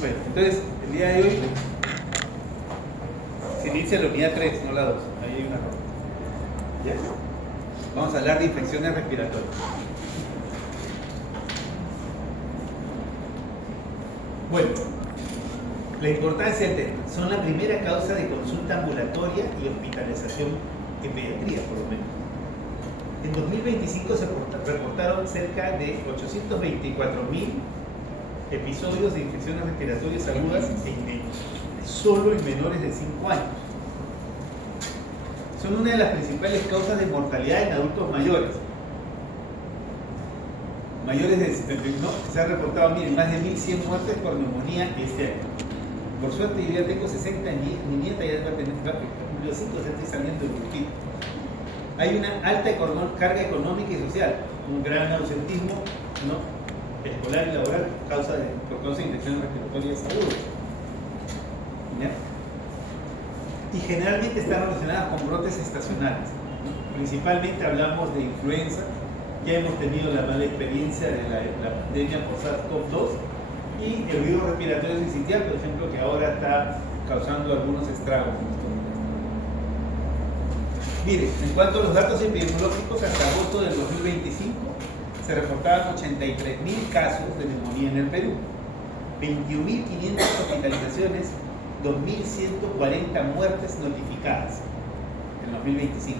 Bueno, entonces, el día de hoy se inicia la unidad 3, no la 2. Ahí hay una error. ¿Ya? Vamos a hablar de infecciones respiratorias. Bueno, la importancia del tema. Son la primera causa de consulta ambulatoria y hospitalización en pediatría, por lo menos. En 2025 se reportaron cerca de 824.000 episodios de infecciones respiratorias agudas solo en menores de 5 años. Son una de las principales causas de mortalidad en adultos mayores. Se han reportado, miren, más de 1.100 muertes por neumonía este año. Por suerte, yo ya tengo 60 años, mi nieta ya va a tener los 5 se está saliendo del burquito. Hay una alta carga económica y social, un gran ausentismo, ¿no?, escolar y laboral por causa de infecciones respiratorias agudas. ¿Ya? Y generalmente están relacionadas con brotes estacionales, ¿no? Principalmente hablamos de influenza. Ya hemos tenido la mala experiencia de la pandemia por SARS-CoV-2 y el virus respiratorio sincitial, por ejemplo, que ahora está causando algunos estragos en estos momentos. Mire, en cuanto a los datos epidemiológicos, hasta agosto del 2025 se reportaban 83.000 casos de neumonía en el Perú, 21.500 hospitalizaciones, 2.140 muertes notificadas en 2025.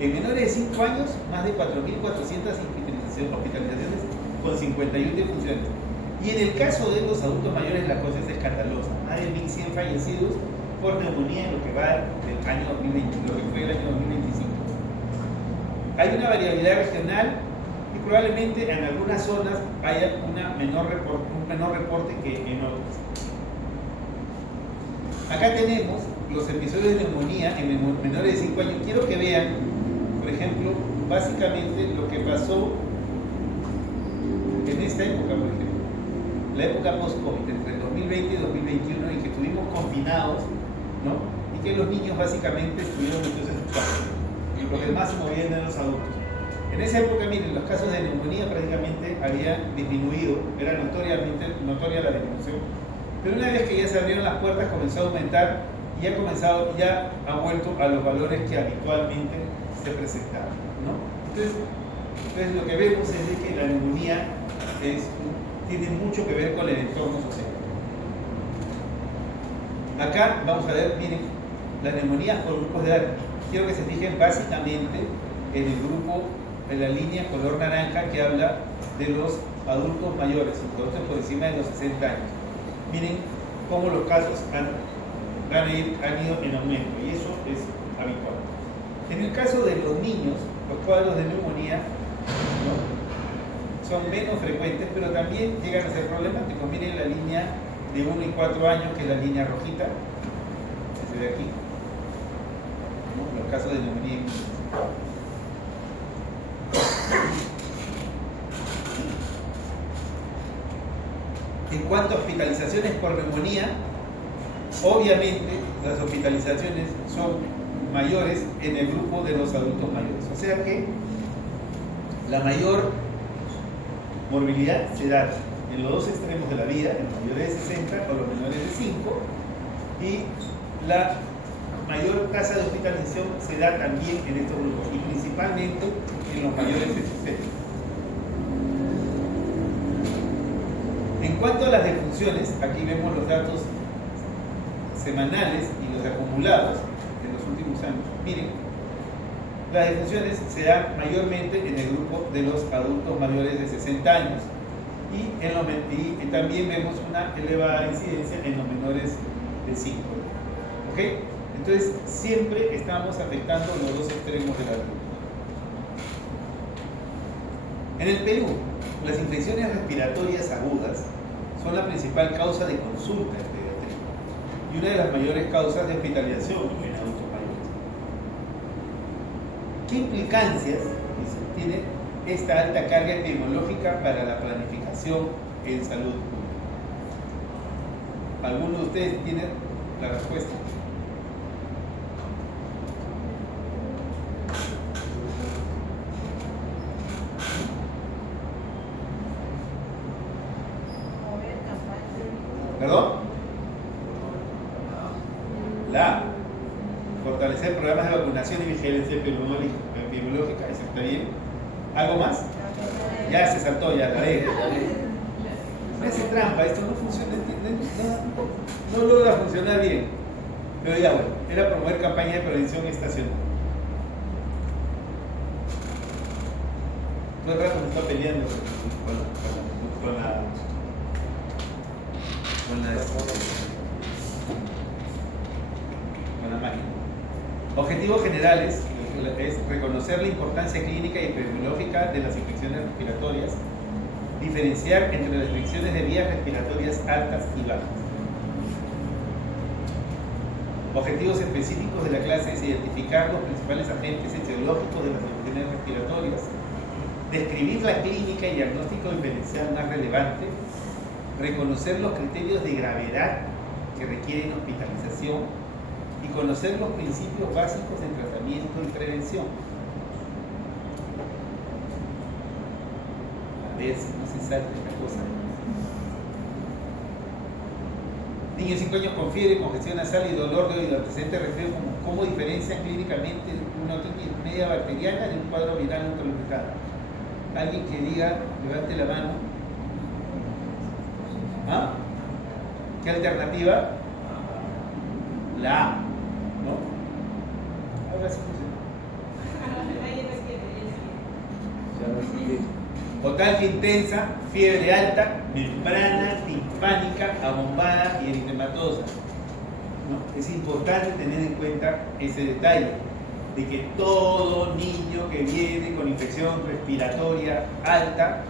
En menores de 5 años, más de 4.400 hospitalizaciones con 51 defunciones. Y en el caso de los adultos mayores la cosa es escandalosa. Más de 1.100 fallecidos por neumonía en lo que va del año 2020, lo que fue el año 2025. Hay una variabilidad regional y probablemente en algunas zonas haya un menor reporte que en otras. Acá tenemos los episodios de neumonía en menores de 5 años. Quiero que vean, por ejemplo, básicamente lo que pasó en esta época, por ejemplo, la época post-COVID, entre 2020 y 2021, en que estuvimos confinados, ¿no?, y que los niños básicamente estuvieron metidos en sus casas, y los demás se movían de los adultos. En esa época, miren, los casos de neumonía prácticamente habían disminuido, era notoria la disminución, pero una vez que ya se abrieron las puertas comenzó a aumentar y ya ha vuelto a los valores que habitualmente se presentaban, ¿no? Entonces lo que vemos es de que la neumonía tiene mucho que ver con el entorno social. Acá vamos a ver, miren, las neumonías por grupos de edad. Quiero que se fijen básicamente en el grupo, en la línea color naranja que habla de los adultos mayores, adultos por encima de los 60 años. Miren cómo los casos han ido en aumento, y eso es habitual. En el caso de los niños, los cuadros de neumonía, ¿no?, son menos frecuentes, pero también llegan a ser problemáticos. Miren la línea de 1 y 4 años, que es la línea rojita, que se ve aquí, ¿no?, los casos de neumonía. En cuanto a hospitalizaciones por neumonía, obviamente las hospitalizaciones son mayores en el grupo de los adultos mayores. O sea que la mayor morbilidad se da en los dos extremos de la vida, en los mayores de 60 o los menores de 5, y la mayor tasa de hospitalización se da también en estos grupos, y principalmente en los mayores de 60. En cuanto a las defunciones, aquí vemos los datos semanales y los acumulados en los últimos años. Miren, las defunciones se dan mayormente en el grupo de los adultos mayores de 60 años y también vemos una elevada incidencia en los menores de 5. ¿Ok? Entonces, siempre estamos afectando los dos extremos de la vida. En el Perú, las infecciones respiratorias agudas son la principal causa de consulta en pediatría y una de las mayores causas de hospitalización en adultos mayores. ¿Qué implicancias tiene esta alta carga epidemiológica para la planificación en salud pública? ¿Alguno de ustedes tiene la respuesta? ¿Perdón? La fortalecer programas de vacunación y vigilancia epidemiológica, eso está bien. ¿Algo más? Ya se saltó, ya la D. Me hace trampa, esto no funciona, no logra funcionar bien. Pero ya bueno, era promover campaña de prevención estacional. Todo el rato me está peleando con la máquina. Objetivos generales es reconocer la importancia clínica y epidemiológica de las infecciones respiratorias, diferenciar entre las infecciones de vías respiratorias altas y bajas. Objetivos específicos de la clase es identificar los principales agentes etiológicos de las infecciones respiratorias, describir la clínica y diagnóstico diferencial más relevante, reconocer los criterios de gravedad que requieren hospitalización y conocer los principios básicos de tratamiento y prevención. A ver si no se salta esta cosa. Niño de 5 años con fiebre, congestión nasal y dolor de oído, antecedente de resfriado, ¿cómo diferencian clínicamente una otitis media bacteriana de un cuadro viral autolimitado? Alguien que diga, levante la mano. ¿Ah? ¿Qué alternativa? La A, ¿no? Ahora sí funciona. Otalgia intensa, fiebre alta, membrana timpánica, abombada y eritematosa. ¿No? Es importante tener en cuenta ese detalle de que todo niño que viene con infección respiratoria alta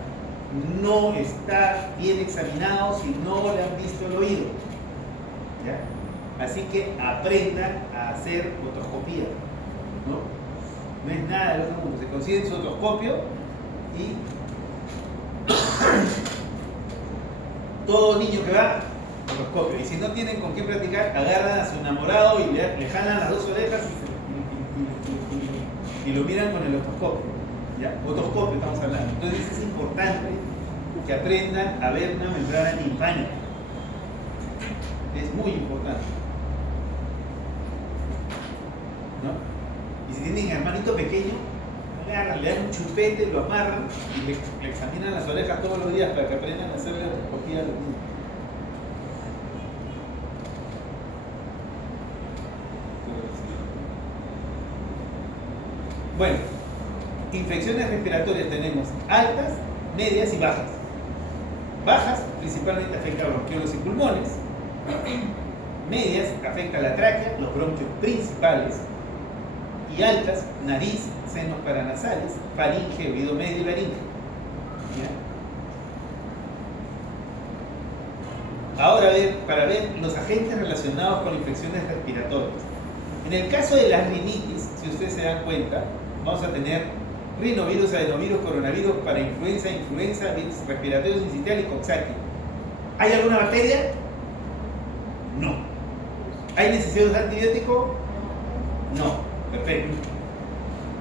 no está bien examinado si no le han visto el oído. ¿Ya? Así que aprendan a hacer otoscopía. No es nada del otro mundo. Se consiguen su otoscopio y todo niño que va, otoscopio. Y si no tienen con qué practicar, agarran a su enamorado y le jalan las dos orejas y lo miran con el otoscopio. ¿Ya? Otoscopio estamos hablando. Entonces es importante que aprendan a ver una membrana timpánica. Es muy importante. ¿No? Y si tienen hermanito pequeño, agarran, le dan un chupete, lo amarran y le examinan las orejas todos los días para que aprendan a hacer la otoscopía a los niños. Bueno, infecciones respiratorias tenemos altas, medias y bajas. Bajas principalmente afectan a bronquiolos y pulmones. Medias afectan la tráquea, los bronquios principales. Y altas, nariz, senos paranasales, faringe, oído medio y laringe. ¿Ya? Ahora para ver los agentes relacionados con infecciones respiratorias. En el caso de las rinitis, si ustedes se dan cuenta, vamos a tener rinovirus, adenovirus, coronavirus, parainfluenza, influenza, virus respiratorio sincitial y coxsackie. ¿Hay alguna bacteria? No. ¿Hay necesidad de usar antibiótico? No. Perfecto.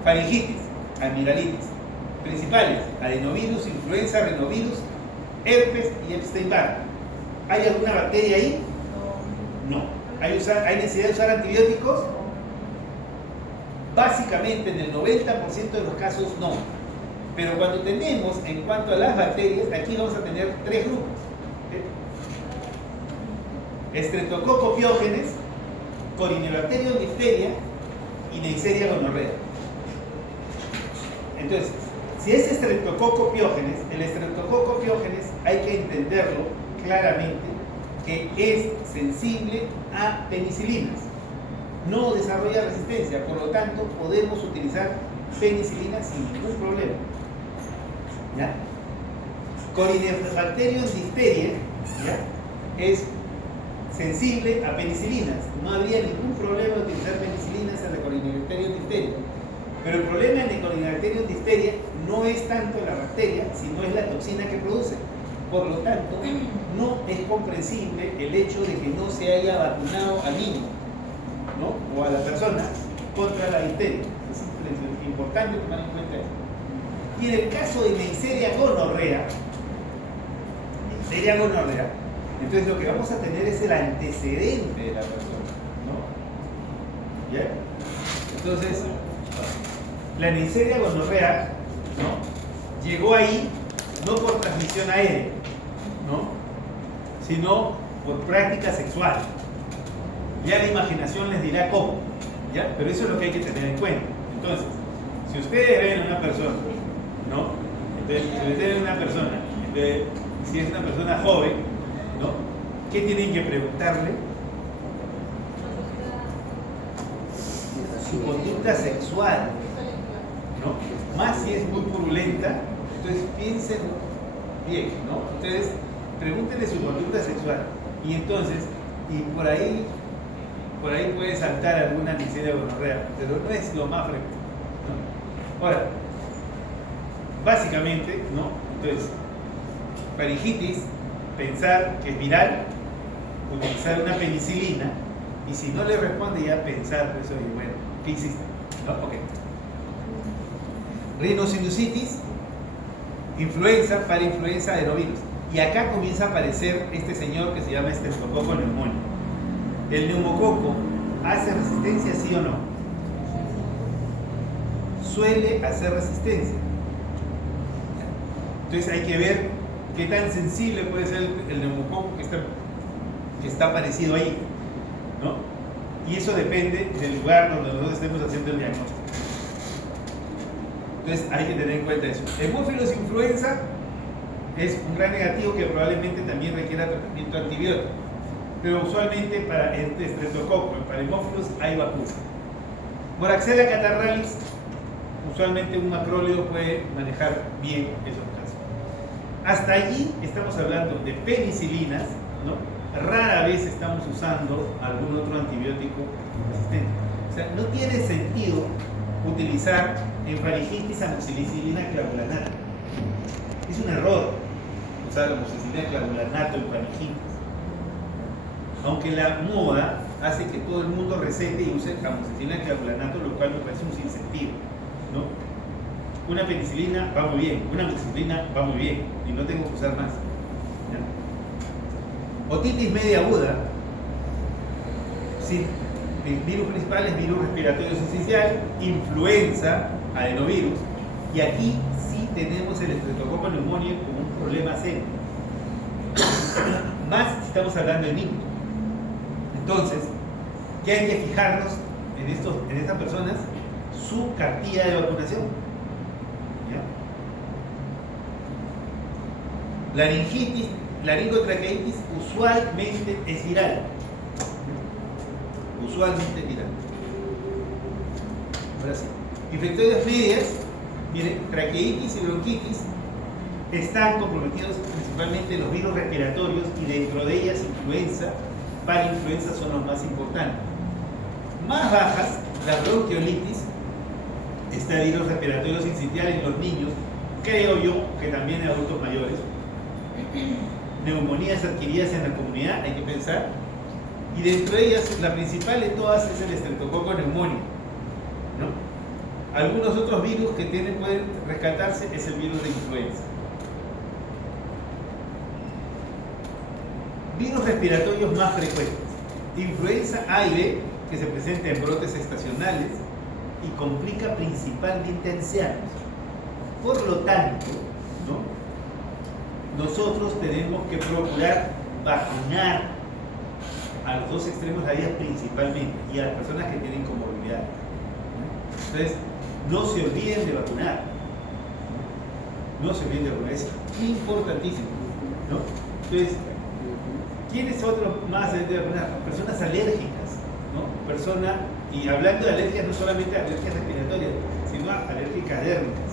Faringitis, amigdalitis. Principales: adenovirus, influenza, rinovirus, herpes y Epstein-Barr. ¿Hay alguna bacteria ahí? No. ¿Hay necesidad de usar antibióticos? Básicamente en el 90% de los casos no. Pero cuando tenemos, en cuanto a las bacterias, aquí vamos a tener tres grupos. Streptococcus pyogenes, Corynebacterium diphtheria y Neisseria gonorrhea. Entonces, si es Streptococcus pyogenes, el Streptococcus pyogenes hay que entenderlo claramente que es sensible a penicilinas. No desarrolla resistencia, por lo tanto podemos utilizar penicilina sin ningún problema. ¿Ya? Corynebacterium diphtheria, ¿ya?, es sensible a penicilinas. No habría ningún problema de utilizar penicilinas en la Corynebacterium diphtheria. Pero el problema en la Corynebacterium diphtheria no es tanto la bacteria, sino es la toxina que produce. Por lo tanto, no es comprensible el hecho de que no se haya vacunado al niño, ¿no?, o a la persona contra la difteria. Es importante tomar en cuenta eso. Y en el caso de Neisseria gonorrhea, Entonces lo que vamos a tener es el antecedente de la persona, ¿no? ¿Ya? Entonces, la Neisseria gonorrea, ¿no?, llegó ahí no por transmisión aérea, ¿no?, sino por práctica sexual. Ya la imaginación les dirá cómo, ¿ya? Pero eso es lo que hay que tener en cuenta. Entonces, si ustedes ven a una persona, ¿no?, entonces, si ustedes ven a una persona, entonces, si es una persona joven, ¿no?, ¿qué tienen que preguntarle? Su conducta sexual, ¿no? Más si es muy purulenta, entonces piensen bien, ¿no? Entonces, pregúntenle su conducta sexual. Y entonces, y por ahí puede saltar alguna Neisseria gonorrea, pero no es lo más frecuente, ¿no? Ahora, básicamente, ¿no? Entonces, faringitis, pensar que es viral, utilizar una penicilina, y si no le responde ya pensar, pues oye, bueno, ¿qué hiciste? ¿No? Ok. Rinosinusitis, influenza, parainfluenza, adenovirus. Y acá comienza a aparecer este señor que se llama Streptococcus pneumoniae. ¿El neumococo hace resistencia, sí o no? Suele hacer resistencia. Entonces hay que ver qué tan sensible puede ser el neumococo que está aparecido ahí, ¿no? Y eso depende del lugar donde nosotros estemos haciendo el diagnóstico. Entonces hay que tener en cuenta eso. Hemófilos influenza es un gran negativo que probablemente también requiera tratamiento antibiótico, pero usualmente para el estreptococo, para hemófilos hay vacuna. Moraxella catarrhalis, usualmente un macrólido puede manejar bien esos casos. Hasta allí estamos hablando de penicilinas, ¿no? Rara vez estamos usando algún otro antibiótico resistente. O sea, no tiene sentido utilizar en faringitis amoxicilina clavulanato. Es un error usar amoxicilina clavulanato en faringitis. Aunque la moda hace que todo el mundo recete y use amoxicilina clavulanato, lo cual me parece un sinsentido, ¿no? Una penicilina va muy bien, una amoxicilina va muy bien y no tengo que usar más, ¿ya? Otitis media aguda, sí, el virus principal es virus respiratorio sincicial, influenza, adenovirus, y aquí sí tenemos el Streptococcus pneumoniae como un problema serio. Más si estamos hablando de niños. Entonces, ¿qué hay que fijarnos en estas personas? Su cartilla de vacunación. ¿Ya? Laringitis, laringotraqueitis usualmente es viral. Usualmente es viral. Ahora sí. Infecciones medias, miren, traqueitis y bronquitis están comprometidos principalmente los virus respiratorios y dentro de ellas influenza, parainfluenza son los más importantes. Más bajas, la bronquiolitis, está el virus respiratorio sincicial en los niños, creo yo que también en adultos mayores. Neumonías adquiridas en la comunidad, hay que pensar. Y dentro de ellas, la principal de todas es el Streptococcus pneumoniae, ¿no? Algunos otros virus que pueden rescatarse es el virus de influenza. Virus respiratorios más frecuentes. Influenza A y B, que se presenta en brotes estacionales y complica principalmente a ancianos. Por lo tanto, ¿no?, nosotros tenemos que procurar vacunar a los dos extremos de la vida principalmente y a las personas que tienen comorbilidad. Entonces, no se olviden de vacunar. No se olviden de vacunar, es importantísimo, ¿no? Entonces, ¿quiénes otros más deben de vacunar? Personas alérgicas, ¿no? Y hablando de alergias, no solamente alergias respiratorias, sino alérgicas dérmicas,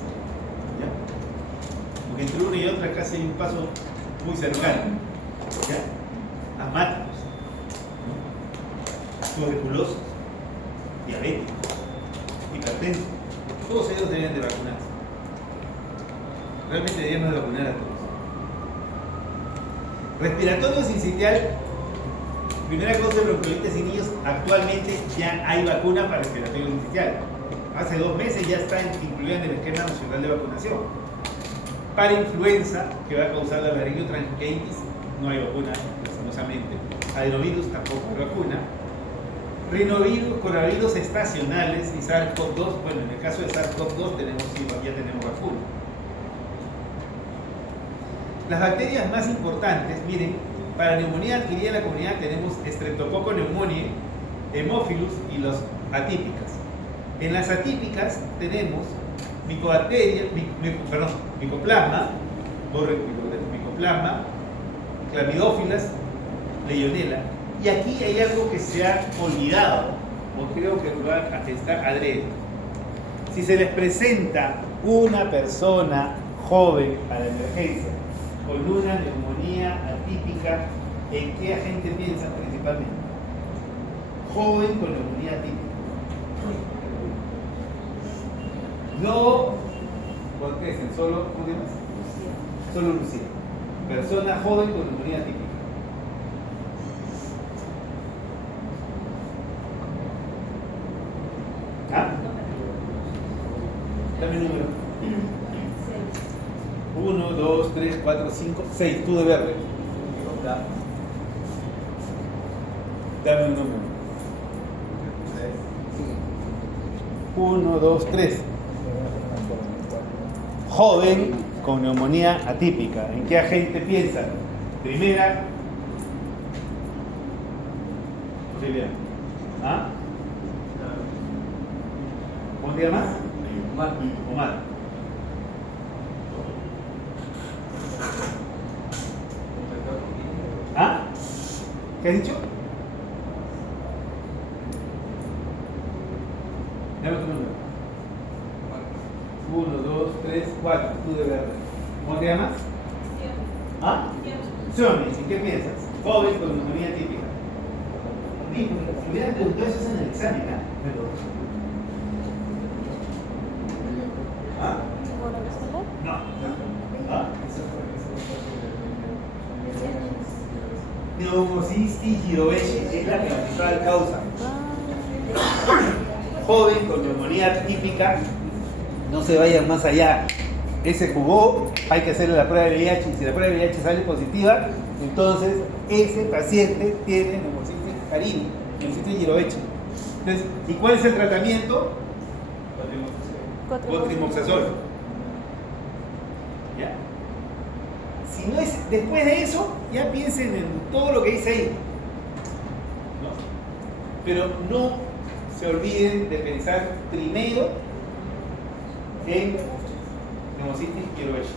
¿ya? Porque entre una y otra casi hay un paso muy cercano, ¿ya? Asmáticos, ¿no? Tuberculosos, diabéticos, hipertensos, todos ellos deben de vacunarse. Realmente debemos de vacunar a todos. Respiratorio sincicial, primera causa de bronquiolitis en niños, actualmente ya hay vacuna para respiratorio sincicial. Hace 2 meses ya está incluida en el esquema nacional de vacunación. Para influenza, que va a causar la laringotraqueitis, no hay vacuna, lastimosamente. Adenovirus tampoco hay vacuna. Rinovirus, coronavirus estacionales y SARS-CoV-2, bueno, en el caso de SARS-CoV-2 ya tenemos vacuna. Las bacterias más importantes, miren, para neumonía adquirida en la comunidad tenemos Streptococcus pneumoniae, Haemophilus y las atípicas. En las atípicas tenemos micoplasma, clamidófilas, legionela. Y aquí hay algo que se ha olvidado, o creo que lo va a atestar adrede. Si se les presenta una persona joven a la emergencia con una neumonía atípica, ¿en qué agente piensan principalmente? Joven con neumonía atípica. No, ¿por qué dicen? ¿Solo, cómo llamas? Solo Lucía. Persona joven con neumonía atípica. ¿Ah? Dame el número. 1, 2, 3, 4, 5, 6. Tú de verde. Dame un número. 1, 2, 3. Joven con neumonía atípica. ¿En qué agente piensa? Primera. ¿Ah? ¿Cómo te llamas? Omar. ¿Ah? ¿Qué has dicho? Dame tu número. 1, 2, 3, 4. Tú de verde. ¿Cómo te llamas? ¿Ah? Sionis. ¿Y qué piensas? Joven con neumonía típica. Si hubieran preguntado eso en el examen, ¿ah? ¿Ah? No. ¿Ah? Pneumocystis jirovecii es la principal causa. Joven con neumonía típica, no se vayan más allá. Ese jugó, hay que hacerle la prueba de VIH, y si la prueba de VIH sale positiva, entonces ese paciente tiene pneumocystis carini, pneumocystis jirovecii. Entonces, ¿y cuál es el tratamiento? Cotrimoxazol. ¿Ya? Si no es después de eso, ya piensen en todo lo que dice ahí. ¿No? Pero no se olviden de pensar primero en pneumocystis jirovecii.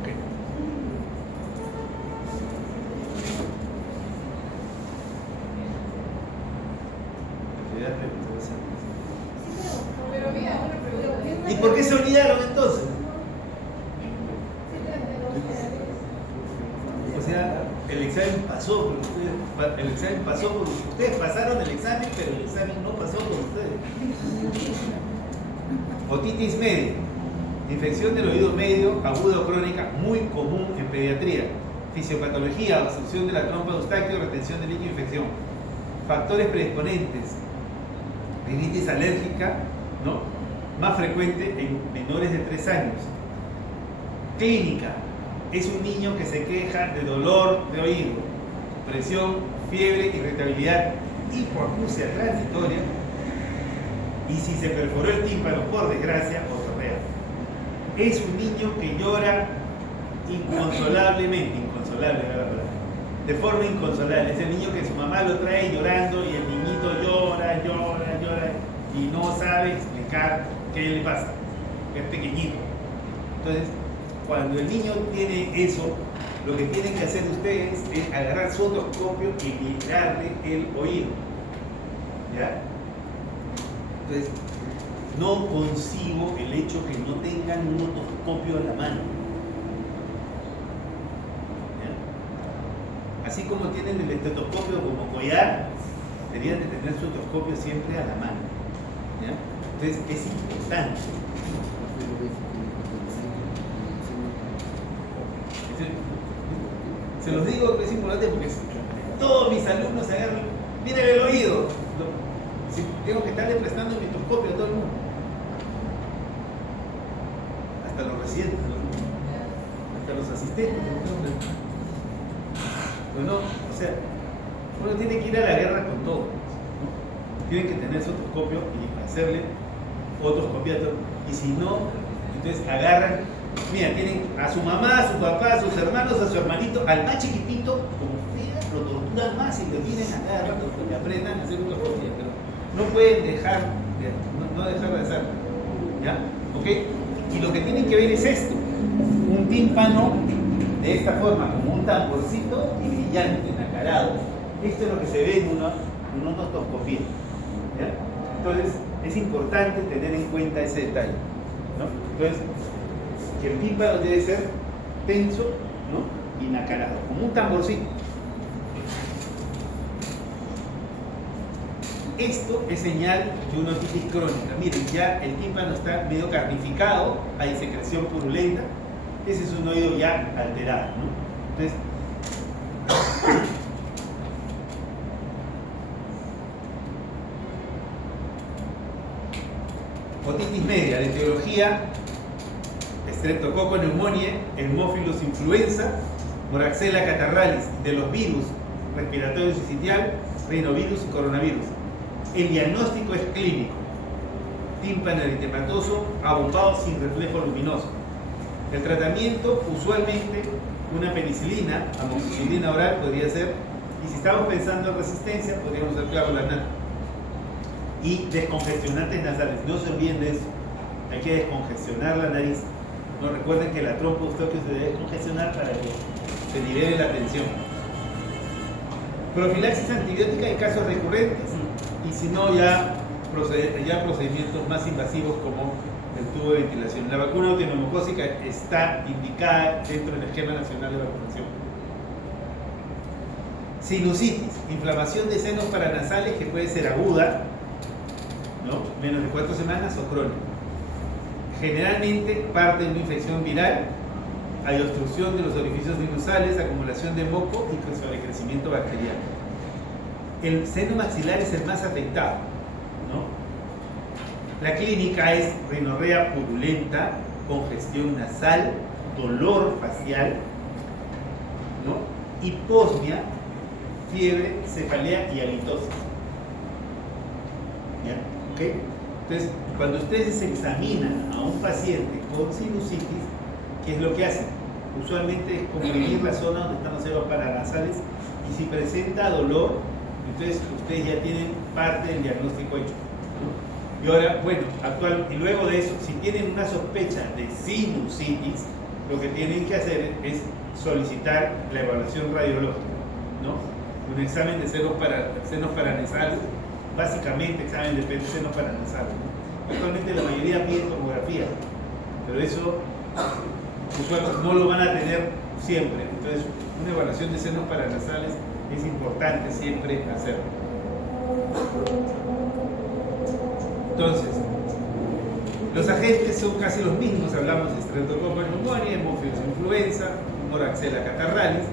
Okay. ¿Y por qué se olvidaron entonces? O sea, el examen pasó por ustedes, ustedes pasaron el examen, pero el examen no pasó por ustedes. Otitis media, infección del oído medio, aguda o crónica, muy común en pediatría. Fisiopatología, obstrucción de la trompa de Eustaquio, retención de líquido, infección. Factores predisponentes, rinitis alérgica, ¿no? Más frecuente en menores de 3 años. Clínica, es un niño que se queja de dolor de oído, presión, fiebre, irritabilidad, hipoacusia transitoria, y si se perforó el tímpano, por desgracia, otorrea. Es un niño que llora inconsolablemente, inconsolable la verdad, de forma inconsolable. Es el niño que su mamá lo trae llorando y el niñito llora y no sabe explicar qué le pasa, es pequeñito. Entonces, cuando el niño tiene eso, lo que tienen que hacer ustedes es agarrar su otoscopio y mirarle el oído. ¿Ya? Entonces, no concibo el hecho que no tengan un otoscopio a la mano. ¿Ya? Así como tienen el estetoscopio como collar, deberían de tener su otoscopio siempre a la mano. ¿Ya? Entonces, es importante. Se los digo que es importante porque todos mis alumnos se agarran, miren el oído. Si tengo que estarle prestando el microscopio a todo el mundo. Hasta los residentes. Hasta los asistentes. ¿No? O sea, uno tiene que ir a la guerra con todo, ¿no? Tienen que tener su otoscopio y hacerle otoscopiato. Y si no, entonces agarran, mira, tienen a su mamá, a su papá, a sus hermanos, a su hermanito, al más chiquitito, como fea, lo torturan más y le vienen a cada rato que aprendan a hacer otoscopia, pero no pueden dejar de hacerlo, ¿ya? ¿Ok? Y lo que tienen que ver es esto, un tímpano de esta forma, como un tamborcito y brillante, nacarado. Esto es lo que se ve en una otoscopia, ¿ya? Entonces, es importante tener en cuenta ese detalle, ¿no? Entonces, que el tímpano debe ser tenso, ¿no? Y nacarado, como un tamborcito. Esto es señal de una otitis crónica. Miren, ya el tímpano está medio carnificado, hay secreción purulenta. Ese es un oído ya alterado, ¿no? Entonces, otitis media, de etiología, Streptococcus pneumoniae, Haemophilus influenza, Moraxella catarrhalis, de los virus respiratorio sincitial, rinovirus y coronavirus. El diagnóstico es clínico, tímpano eritematoso, abombado sin reflejo luminoso. El tratamiento, usualmente, una penicilina, amoxicilina oral podría ser, y si estamos pensando en resistencia, podríamos usar clavulanato. Y descongestionantes nasales, no se olviden de eso, hay que descongestionar la nariz. No, recuerden que la trompa eustoquio se debe descongestionar para que se libere la tensión. Profilaxis antibiótica en casos recurrentes, y si no, ya procedimientos más invasivos como el tubo de ventilación. La vacuna antineumocócica está indicada dentro del esquema nacional de vacunación. Sinusitis, inflamación de senos paranasales que puede ser aguda, ¿no? Menos de 4 semanas, o crónica. Generalmente parte de una infección viral, hay obstrucción de los orificios sinusales, acumulación de moco y sobrecrecimiento bacteriano. El seno maxilar es el más afectado, ¿no? La clínica es rinorrea purulenta, congestión nasal, dolor facial, ¿no? Hiposmia, fiebre, cefalea y halitosis. ¿Ya? ¿Ok? Entonces, cuando ustedes examinan a un paciente con sinusitis, ¿qué es lo que hacen? Usualmente es comprimir la zona donde están los senos paranasales, y si presenta dolor, entonces ustedes ya tienen parte del diagnóstico hecho, ¿no? Y ahora, bueno, y luego de eso, si tienen una sospecha de sinusitis, lo que tienen que hacer es solicitar la evaluación radiológica, ¿no? Un examen de senos paranasales, básicamente examen de senos paranasales, ¿no? Actualmente la mayoría pide tomografía, pero eso usualmente no lo van a tener siempre. Entonces, una evaluación de senos paranasales es importante siempre hacerlo. Entonces, los agentes son casi los mismos. Hablamos de Streptococcus pneumoniae, Haemophilus influenza, Moraxella catarrhalis.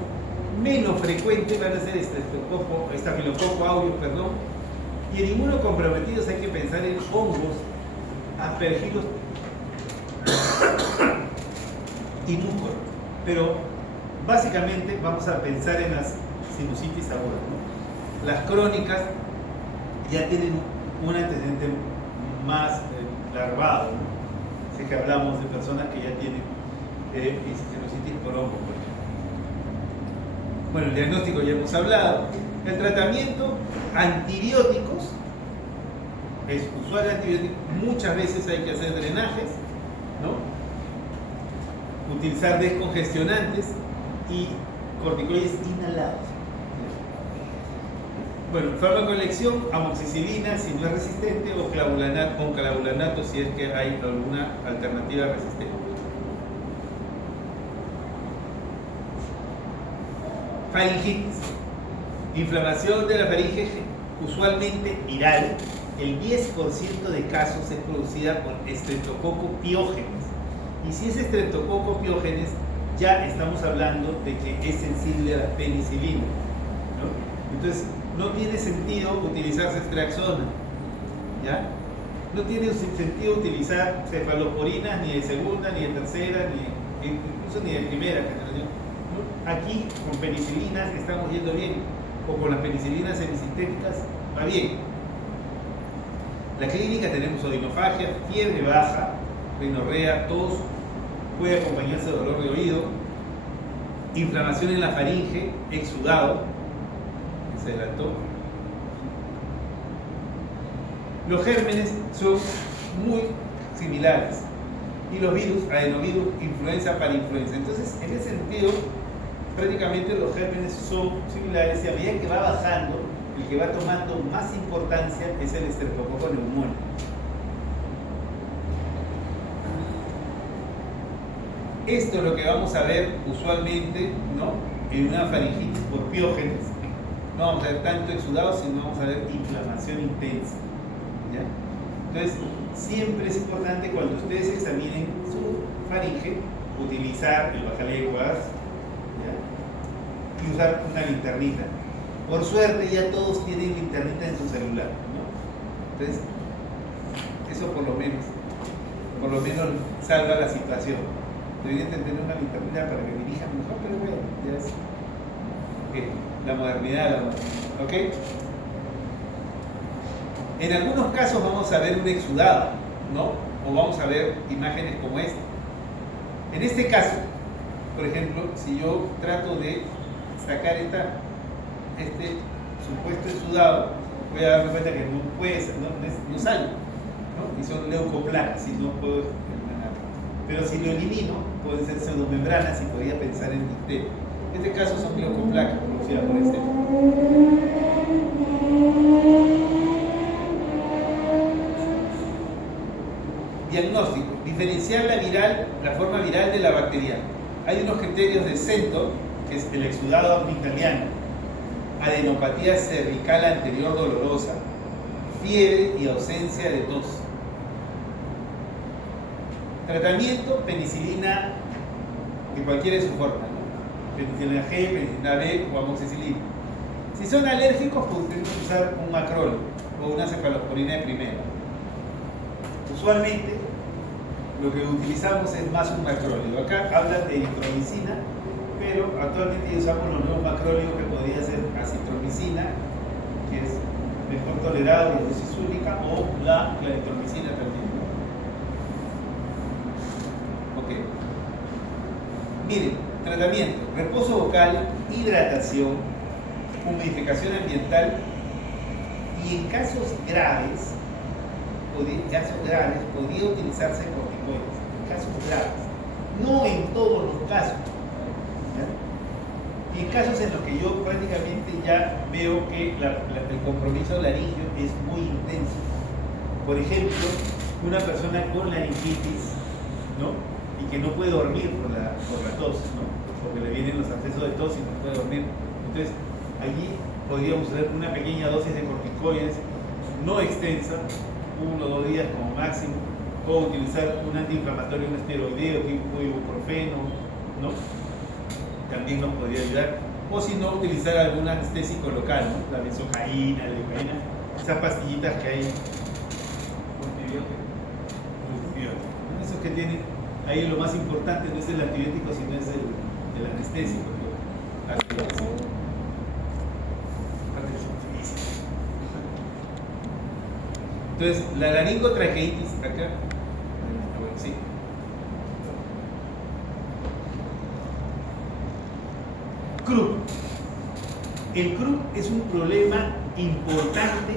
Menos frecuente van a ser Staphylococcus aureus, y en inmunocomprometidos hay que pensar en hongos, aspergillus y músculo. Pero básicamente vamos a pensar en las sinusitis agudas, ¿no? Las crónicas ya tienen un antecedente más larvado, ¿no? Así que hablamos de personas que ya tienen sinusitis por hongo, por ejemplo. Bueno, el diagnóstico ya hemos hablado. El tratamiento, antibióticos, es usual antibiótico. Muchas veces hay que hacer drenajes, ¿no? Utilizar descongestionantes y corticoides inhalados. Bueno, farmacoelección, amoxicilina si no es resistente, o clavulanato si es que hay alguna alternativa resistente. Faringitis, inflamación de la faringe, usualmente viral. El 10% de casos es producida por Streptococcus pyogenes. Y si es Streptococcus pyogenes, ya estamos hablando de que es sensible a la penicilina, ¿no? Entonces, no tiene sentido utilizar ceftriaxona, ¿ya? No tiene sentido utilizar cefalosporinas ni de segunda, ni de tercera, ni incluso ni de primera generación, ¿no? Aquí con penicilinas estamos yendo bien, o con las penicilinas semisintéticas va bien. La clínica tenemos odinofagia, fiebre baja, rinorrea, tos, puede acompañarse de dolor de oído, inflamación en la faringe, exudado, que se adelantó. Los gérmenes son muy similares y los virus, adenovirus, influenza, parainfluenza. Entonces, en ese sentido, prácticamente los gérmenes son similares y a medida que va bajando, el que va tomando más importancia es el Streptococcus pneumoniae. Esto es lo que vamos a ver usualmente, ¿no?, en una faringitis por piógenes. No vamos a ver tanto exudado, sino vamos a ver inflamación intensa, ¿ya? Entonces, siempre es importante cuando ustedes examinen su faringe, utilizar el bajalenguas, ¿ya?, y usar una linternita. Por suerte ya todos tienen linternita en su celular, ¿no? Entonces, eso por lo menos salva la situación. Deberían tener una linternita para que dirijan mejor, pero bueno, ya es la modernidad, ¿ok? En algunos casos vamos a ver un exudado, ¿no? O vamos a ver imágenes como esta. En este caso, por ejemplo, si yo trato de sacar este supuesto exudado, voy a darme cuenta que no sale, ¿no? Y son leucoplanas, y no puedo eliminar. Pero si lo elimino, pueden ser pseudomembranas y podría pensar en difteria. En este caso son leucoplacas producidas por este. Diagnóstico: diferenciar la forma viral de la bacteriana. Hay unos criterios de Centor, que es el exudado amigdaliano, adenopatía cervical anterior dolorosa, fiebre y ausencia de tos. Tratamiento: penicilina de cualquiera de su forma, ¿no? Penicilina G, penicilina B o amoxicilina. Si son alérgicos, pues tenemos que usar un macrol o una cefalosporina de primera. Usualmente lo que utilizamos es más un macróleo. Acá hablan de eritromicina, pero actualmente usamos los nuevos macróleos que podría ser acitromicina, que es mejor tolerado de dosis única, o la claritromicina también. Ok. Miren, tratamiento: reposo vocal, hidratación, humidificación ambiental y en casos graves podría utilizarse corticoides. En casos graves, no en todos los casos, ¿ya? Y en casos en los que yo prácticamente ya veo que el compromiso laringio es muy intenso. Por ejemplo, una persona con laringitis, ¿no?, y que no puede dormir por la tos, ¿no?, porque le vienen los accesos de tos y no puede dormir. Entonces, allí podríamos usar una pequeña dosis de corticoides, no extensa, 1 o 2 días como máximo, o utilizar un antiinflamatorio, un esteroideo tipo ibuprofeno, ¿no?, también nos podría ayudar. O si no, utilizar algún anestésico local, ¿no?, la benzocaína, la leucaína, esas pastillitas que hay, multibióticos, ¿no? Esos que tienen ahí, lo más importante no es el antibiótico, sino es el anestésico, ¿no? Entonces, la laringotraqueitis, acá, sí. Croup. El Croup es un problema importante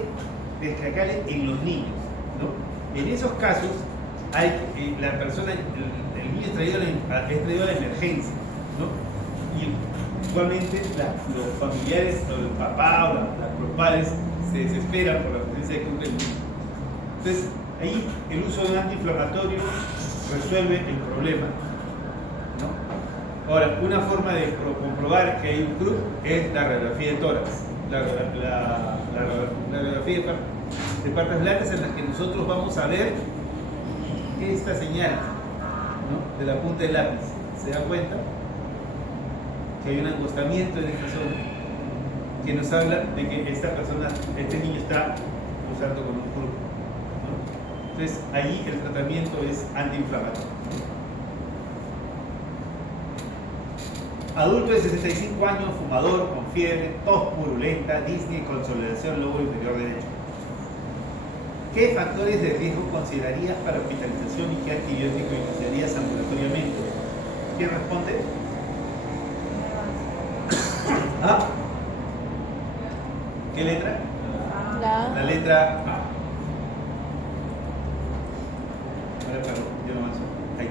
destacable en los niños, ¿no? En esos casos, la persona, el niño es traído a la emergencia, ¿no? Y igualmente los familiares, o el papá o los padres se desesperan por la presencia de Croup en el niño. Entonces, ahí el uso de un antiinflamatorio resuelve el problema, ¿no? Ahora, una forma de comprobar que hay un Croup es la radiografía de tórax, la radiografía de partes blandas, en las que nosotros vamos a ver esta señal, ¿no?, de la punta del lápiz. ¿Se dan cuenta? Que hay un angostamiento en esta zona que nos habla de que este niño está usando con un Croup. Entonces, ahí el tratamiento es antiinflamatorio. Adulto de 65 años, fumador, con fiebre, tos purulenta, disney, consolidación lobo inferior derecho. ¿Qué factores de riesgo considerarías para hospitalización y qué antibiótico iniciarías ambulatoriamente? ¿Quién responde? ¿Ah? ¿Qué letra? La letra A. Ahora, perdón, yo no avanzo. Ahí.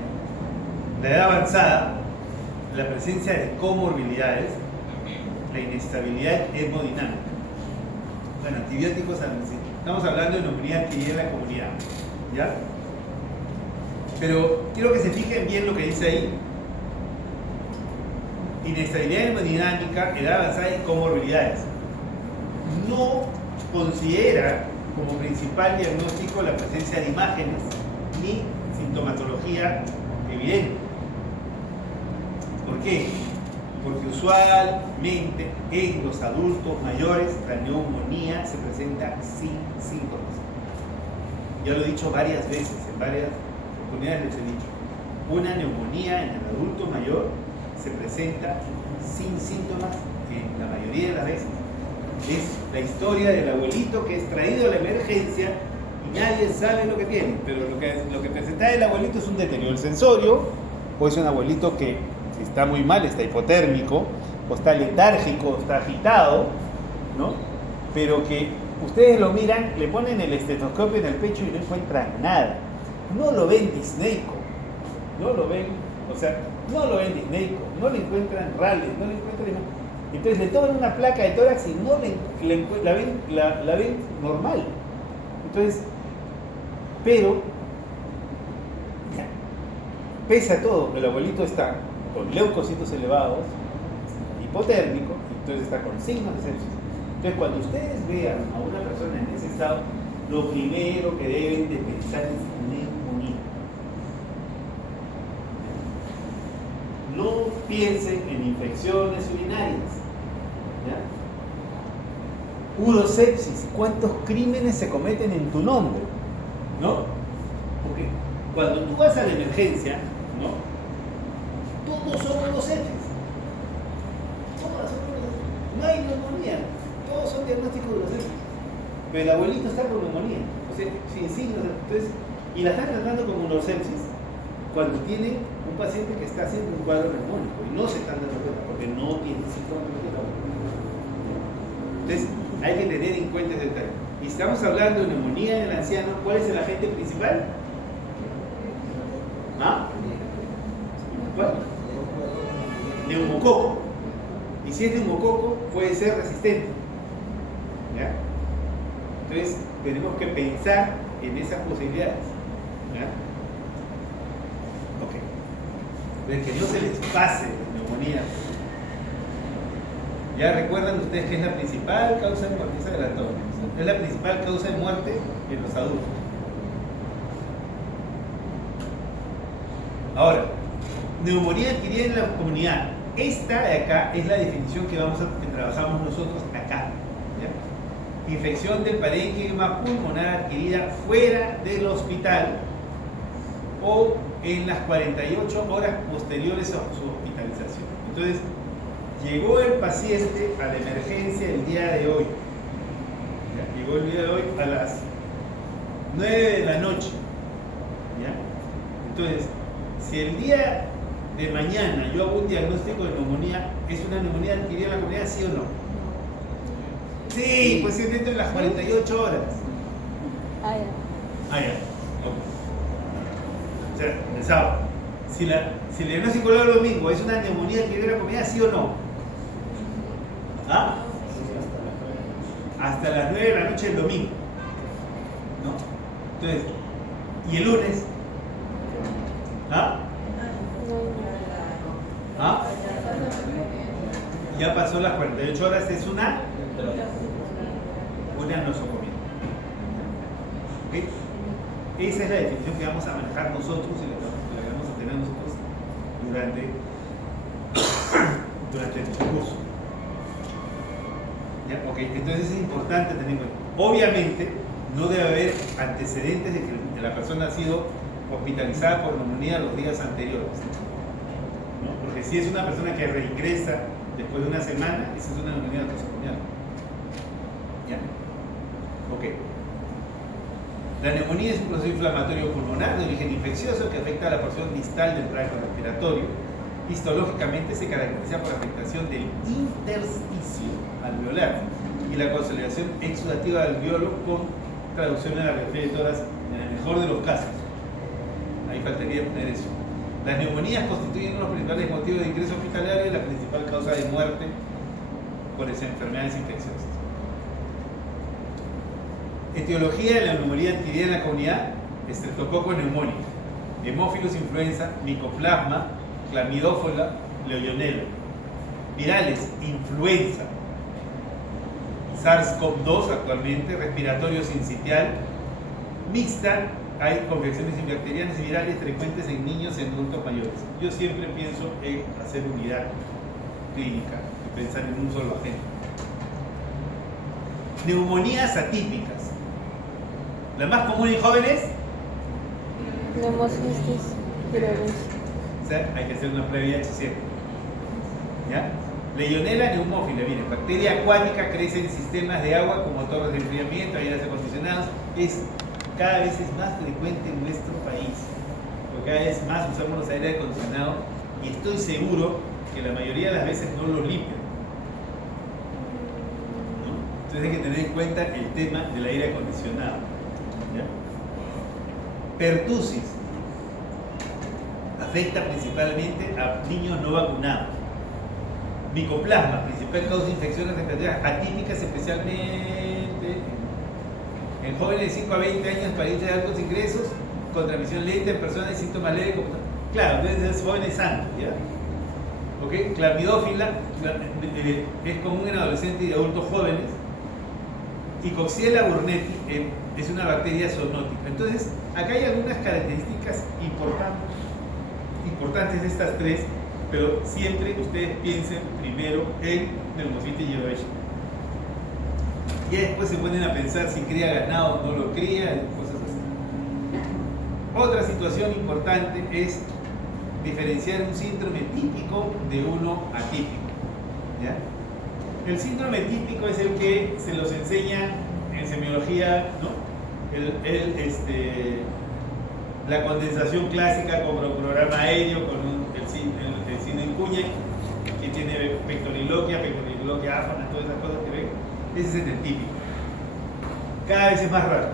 La edad avanzada, la presencia de comorbilidades, la inestabilidad hemodinámica. Bueno, antibióticos, estamos hablando de neumonía adquirida en la comunidad, ¿ya? Pero quiero que se fijen bien lo que dice ahí. Inestabilidad hemodinámica, edad avanzada y comorbilidades. No considera como principal diagnóstico la presencia de imágenes ni sintomatología evidente. ¿Por qué? Porque usualmente en los adultos mayores la neumonía se presenta sin síntomas. Ya lo he dicho varias veces, en varias oportunidades les he dicho. Una neumonía en el adulto mayor se presenta sin síntomas en la mayoría de las veces. Es la historia del abuelito que es traído a la emergencia y nadie sabe lo que tiene, pero lo que presenta el abuelito es un deterioro sensorio, o es un abuelito que si está muy mal, está hipotérmico, o está letárgico, o está agitado, ¿no? Pero que ustedes lo miran, le ponen el estetoscopio en el pecho y no encuentran nada. No lo ven disneico, no lo ven, no lo ven disneico, no le encuentran rales, no le encuentran. Entonces le toman una placa de tórax y no la ven normal. Entonces, pero ya, pese a todo, el abuelito está con leucocitos elevados, hipotérmico, entonces está con signos de sepsis. Entonces, cuando ustedes vean a una persona en ese estado, lo primero que deben de pensar es neumonía. No piensen en infecciones urinarias. ¿Ya? Urosepsis, ¿cuántos crímenes se cometen en tu nombre? ¿No? Porque cuando tú vas a la emergencia, ¿no? Todos son urosepsis. No hay neumonía, todos son diagnósticos de urosepsis. Pero el abuelito está con neumonía, o sea, sin signos. Entonces, y la están tratando como urosepsis cuando tienen un paciente que está haciendo un cuadro neumónico y no se están dando cuenta porque no tiene síntomas. Entonces, hay que tener en cuenta ese detalle. Y estamos hablando de neumonía en el anciano, ¿cuál es el agente principal? ¿Ah? ¿Cuál? Neumococo. Y si es neumococo, puede ser resistente. ¿Ya? Entonces, tenemos que pensar en esas posibilidades. ¿Ya? Ok. Pero que no se les pase la neumonía. Ya recuerdan ustedes que es la principal causa de muerte, esa de la tos. Es la principal causa de muerte en los adultos. Ahora, neumonía adquirida en la comunidad. Esta de acá es la definición que trabajamos nosotros acá. ¿Ya? Infección del parénquima pulmonar adquirida fuera del hospital o en las 48 horas posteriores a su hospitalización. Entonces, llegó el paciente a la emergencia el día de hoy. ¿Ya? Llegó el día de hoy a las 9 de la noche. ¿Ya? Entonces, si el día de mañana yo hago un diagnóstico de neumonía, ¿es una neumonía adquirida en la comunidad, sí o no? Sí, pues es dentro de las 48 horas. Ah, ya. Ah, ya. Okay. O sea, el sábado. Si el diagnóstico lo hago el domingo, ¿es una neumonía adquirida en la comunidad, sí o no? ¿Ah? Hasta las 9 de la noche del domingo. ¿No? Entonces, ¿y el lunes? ¿Ah? ¿Ah? Ya pasó las 48 horas, es una nosocomía. ¿Okay? Esa es la definición que vamos a manejar nosotros y la que vamos a tener nosotros durante el curso. ¿Ya? Okay. Entonces es importante tener en cuenta. Obviamente no debe haber antecedentes de que la persona ha sido hospitalizada por neumonía los días anteriores. ¿no? Porque si es una persona que reingresa después de una semana, esa es una neumonía nosocomial. ¿Ya? Ok. La neumonía es un proceso inflamatorio pulmonar de origen infeccioso que afecta a la porción distal del tracto respiratorio. Histológicamente se caracteriza por afectación del intersticio alveolar y la consolidación exudativa del alveolo con traducción a la refiere de todas en el mejor de los casos. Ahí faltaría poner eso. Las neumonías constituyen uno de los principales motivos de ingreso hospitalario y la principal causa de muerte por esas enfermedades infecciosas. Etiología de la neumonía adquirida en la comunidad: Streptococcus pneumoniae, Haemophilus influenza, Mycoplasma, Chlamydophila, Legionella. Virales: influenza, SARS-CoV-2 actualmente, respiratorio sincitial, mixta. Hay confecciones bacterianas y virales frecuentes en niños y en adultos mayores. Yo siempre pienso en hacer unidad clínica y pensar en un solo agente. Neumonías atípicas. La más común en jóvenes, Pneumocystis virorum. o sea, hay que hacer una previa H7. ¿Ya? Legionella neumófila, miren, bacteria acuática, crece en sistemas de agua como torres de enfriamiento, aires acondicionados. Es cada vez es más frecuente en nuestro país, porque cada vez más usamos los aires acondicionados y estoy seguro que la mayoría de las veces no los limpian, ¿no? Entonces hay que tener en cuenta el tema del aire acondicionado. ¿Ya? Pertusis afecta principalmente a niños no vacunados. Mycoplasma, principal causa de infecciones respiratorias atípicas, especialmente en jóvenes de 5 a 20 años, pacientes de altos ingresos, con transmisión lenta en personas de síntomas leves. Claro, entonces es jóvenes sanos, ¿ya? ¿Ok? Chlamydófila es común en adolescentes y adultos jóvenes. Y Coxiella burnetii es una bacteria zoonótica. Entonces, acá hay algunas características importantes de estas tres, pero siempre ustedes piensen primero en Pneumocystis jirovecii. Y después se ponen a pensar si cría ganado o no lo cría, y cosas así. Otra situación importante es diferenciar un síndrome típico de uno atípico. ¿Ya? El síndrome típico es el que se los enseña en semiología, ¿no? La condensación clásica con un programa aéreo, con el signo en cuña, que tiene pectoriloquia áfana, todas esas cosas que ven. Ese es el típico. Cada vez es más raro.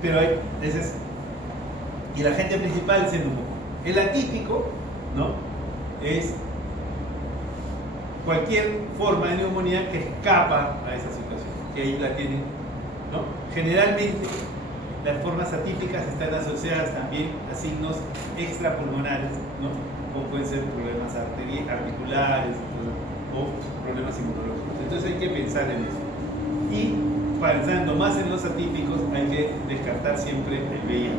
Pero ese es. Y el agente principal es el neumonía. El atípico, ¿no? Es cualquier forma de neumonía que escapa a esa situación, que ahí la tienen, ¿no? Generalmente las formas atípicas están asociadas también a signos extrapulmonares, ¿no? Como pueden ser problemas articulares o problemas inmunológicos. Entonces hay que pensar en eso. Y pensando más en los atípicos, hay que descartar siempre el VIH.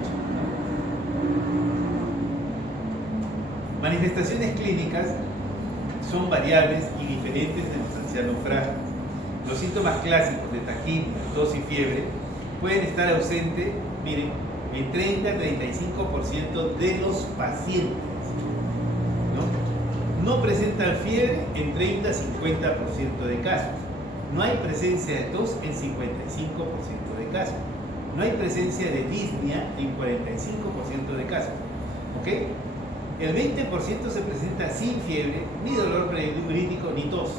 Manifestaciones clínicas son variables y diferentes en los ancianos frágiles. Los síntomas clásicos de taquicardia, tos y fiebre pueden estar ausentes, miren, en 30-35% de los pacientes. No presentan fiebre en 30-50% de casos. No hay presencia de tos en 55% de casos. No hay presencia de disnea en 45% de casos. ¿Ok? El 20% se presenta sin fiebre, ni dolor preineurítico, ni tos.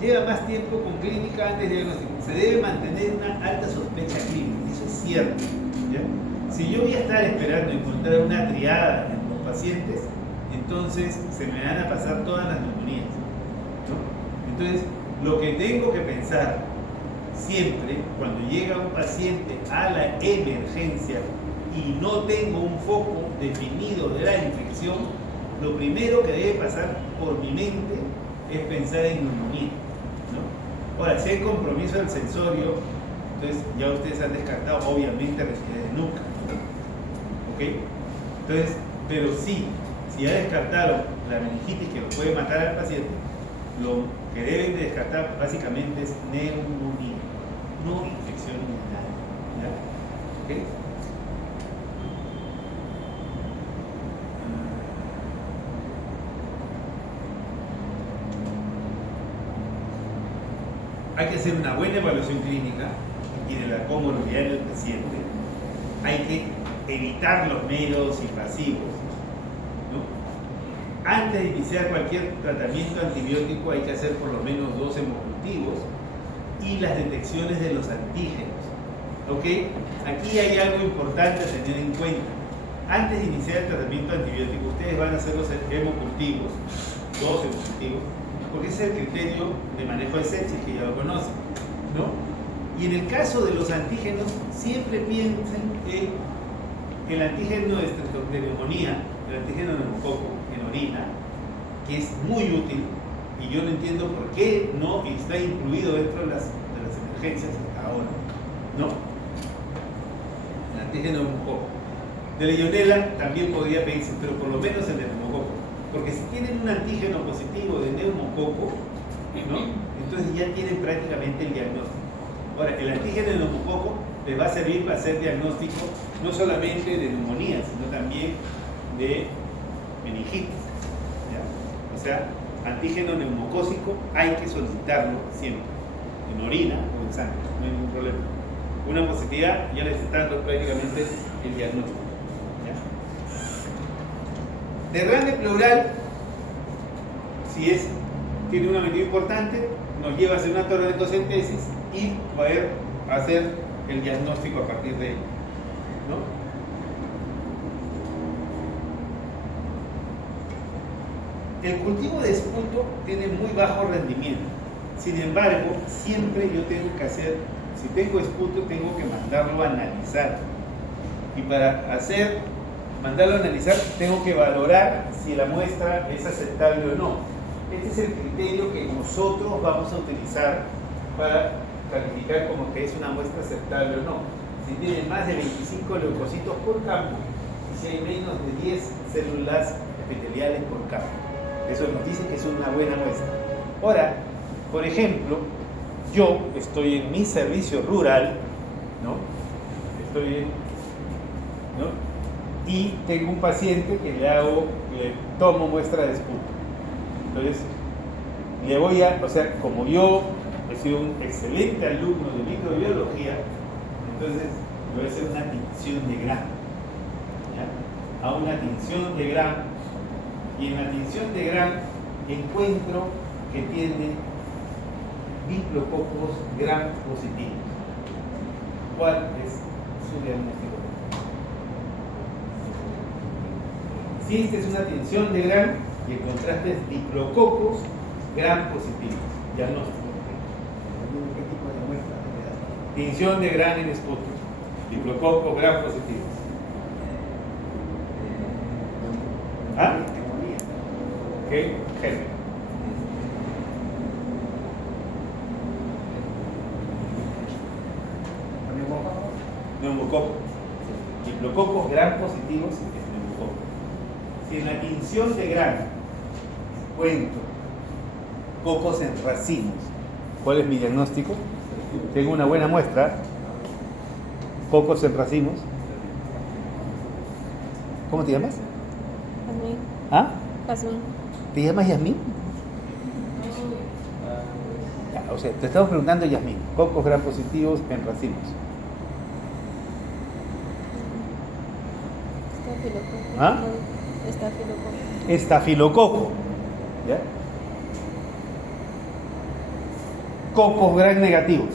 Lleva más tiempo con clínica antes de diagnóstico. Se debe mantener una alta sospecha clínica, eso es cierto. ¿Ya? Si yo voy a estar esperando encontrar una triada en los pacientes, entonces se me van a pasar todas las neumonías, ¿no? Entonces, lo que tengo que pensar siempre cuando llega un paciente a la emergencia y no tengo un foco definido de la infección, lo primero que debe pasar por mi mente es pensar en neumonía, ¿no? Ahora, si hay compromiso del sensorio, entonces ya ustedes han descartado obviamente rigidez de nuca, ¿ok? Entonces, pero sí, si ya descartaron la meningitis que lo puede matar al paciente, lo que deben de descartar básicamente es neumonía, no infección urinaria. ¿Ya? ¿Ok? hay que hacer una buena evaluación clínica y de la comorbilidad del paciente. Hay que evitar los meros invasivos, ¿no? Antes de iniciar cualquier tratamiento antibiótico hay que hacer por lo menos 2 hemocultivos y las detecciones de los antígenos. ¿Ok? Aquí hay algo importante a tener en cuenta. Antes de iniciar el tratamiento antibiótico, ustedes van a hacer los hemocultivos, 2 hemocultivos, porque ese es el criterio de manejo de sepsis que ya lo conocen, ¿no? Y en el caso de los antígenos, siempre piensen en el antígeno de neumonía, el antígeno de neumococo en orina, que es muy útil, y yo no entiendo por qué no está incluido dentro de las emergencias hasta ahora, ¿no? El antígeno de neumococo. De Legionella también podría pedirse, pero por lo menos el de neumococo. Porque si tienen un antígeno positivo de neumococo, ¿no? Entonces ya tienen prácticamente el diagnóstico. Ahora, el antígeno de neumococo les va a servir para hacer diagnóstico no solamente de neumonía, sino también de meningitis, ¿ya? O sea, antígeno neumocócico hay que solicitarlo siempre, en orina o en sangre, no hay ningún problema. Una positividad ya les está dando prácticamente el diagnóstico. Derrame pleural, si tiene una medida importante, nos lleva a hacer una torretocentesis y poder hacer el diagnóstico a partir de ello, ¿no? El cultivo de esputo tiene muy bajo rendimiento. Sin embargo, siempre yo tengo que hacer, si tengo esputo, tengo que mandarlo a analizar. Y para mandarlo a analizar, tengo que valorar si la muestra es aceptable o no. Este es el criterio que nosotros vamos a utilizar para calificar como que es una muestra aceptable o no. Si tiene más de 25 leucocitos por campo y si hay menos de 10 células epiteliales por campo. Eso nos dice que es una buena muestra. Ahora, por ejemplo, yo estoy en mi servicio rural, ¿no? Y tengo un paciente que le tomo muestra de esputo. Entonces, como yo he sido un excelente alumno de microbiología, entonces voy a hacer una tinción de Gram. ¿Ya? A una tinción de Gram, y en la tinción de Gram encuentro que tiene diplococos Gram positivos. ¿Cuál es su diagnóstico? Si esta es una tinción de Gram y encontraste diplococos Gram positivos. Diagnóstico. ¿Qué tipo de muestra te da? Tinción de Gram en esputo. Diplococos Gram positivos. ¿Ah? ¿Qué? Germen. Neumococo. Diplococos Gram positivos es neumococo. Si en la tinción de Gram encuentro cocos en racimos, ¿cuál es mi diagnóstico? Tengo una buena muestra, cocos en racimos. ¿Cómo te llamas? Yasmín. ¿Ah? Yasmín. ¿Te llamas Yasmín? Ya, o sea, te estamos preguntando, Yasmín, cocos Gram positivos en racimos. Estafilococo. ¿Ah? Estafilococo. Estafilococo. ¿Ya? Cocos Gram negativos.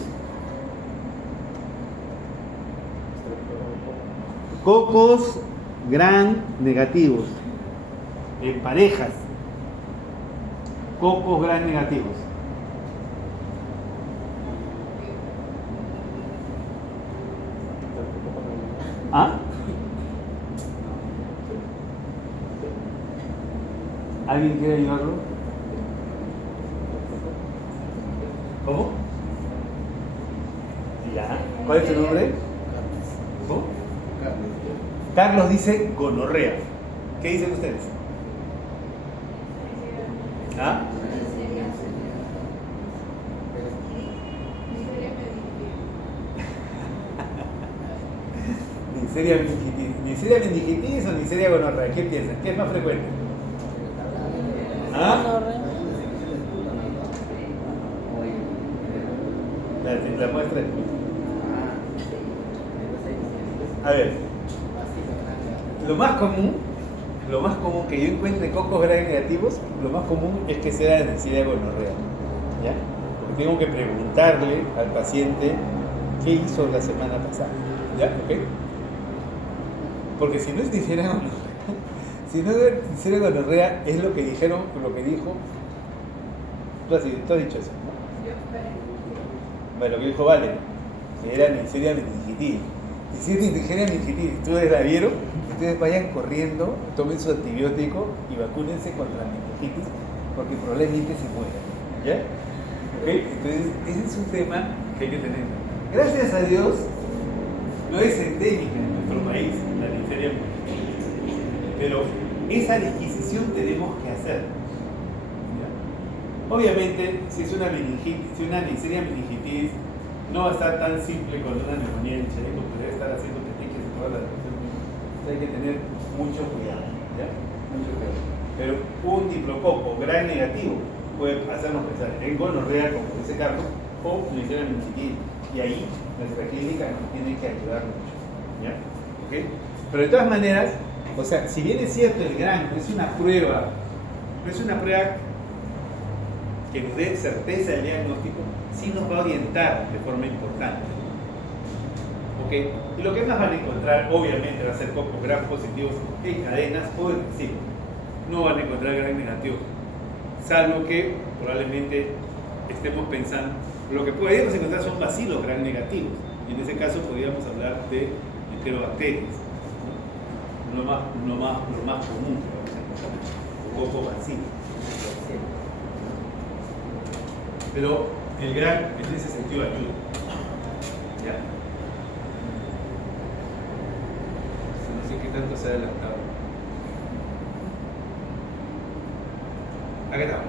Cocos Gram negativos. En parejas. Cocos Gram negativos. ¿Ah? ¿Alguien quiere ayudarlo? ¿Cómo? Ya. ¿Cuál es tu nombre? ¿Cómo? Carlos dice gonorrea. ¿Qué dicen ustedes? ¿Ah? ¿Neisseria meningitis o Neisseria gonorrea? ¿Qué piensan? ¿Qué es más frecuente? ¿Ah? Gonorrea. la muestra del A ver, lo más común que yo encuentre cocos gram negativos, lo más común es que sea la Neisseria gonorrea, ¿ya? Porque tengo que preguntarle al paciente qué hizo la semana pasada, ¿ya? ¿Ok? Porque si no es Neisseria gonorrea, si no es Neisseria gonorrea, es lo que dijeron, lo que dijo, tú has dicho eso, ¿no? Bueno, lo que dijo Vale, que era Neisseria meningitis. Y si es Neisseria meningitis, ustedes la vieron, ustedes vayan corriendo, tomen su antibiótico y vacúnense contra la meningitis, porque probablemente se mueran, ¿ya? ¿Ok? Entonces, ese es un tema que hay que tener. Gracias a Dios, no es endémica en nuestro país la Neisseria meningitis, pero esa disquisición tenemos que hacer. ¿Ya? Obviamente, si es una meningitis, si una Neisseria meningitis, no va a estar tan simple con una neumonía en Chereco, podría estar haciendo petequias y todas las cosas. Hay que tener mucho cuidado, ¿ya? Mucho cuidado. Pero un diplococo gram negativo puede hacernos pensar en gonorrea, como dice Carlos, o Neisseria meningitis. Y ahí nuestra clínica nos tiene que ayudar mucho, ¿ya? ¿Ok? Pero de todas maneras, o sea, si bien es cierto el gram es una prueba que nos dé certeza del diagnóstico, sí nos va a orientar de forma importante. ¿Ok? Y lo que más van a encontrar, obviamente, va a ser cocos gram positivos en cadenas o en residuos. No van a encontrar gram negativos, salvo que probablemente estemos pensando, lo que podríamos encontrar son bacilos gram negativos, y en ese caso podríamos hablar de enterobacterias, ¿no? lo más común que vamos a encontrar, o coco bacilo. Pero el gram en ese sentido ayuda, ¿ya? No sé qué tanto se ha adelantado. Acá estamos.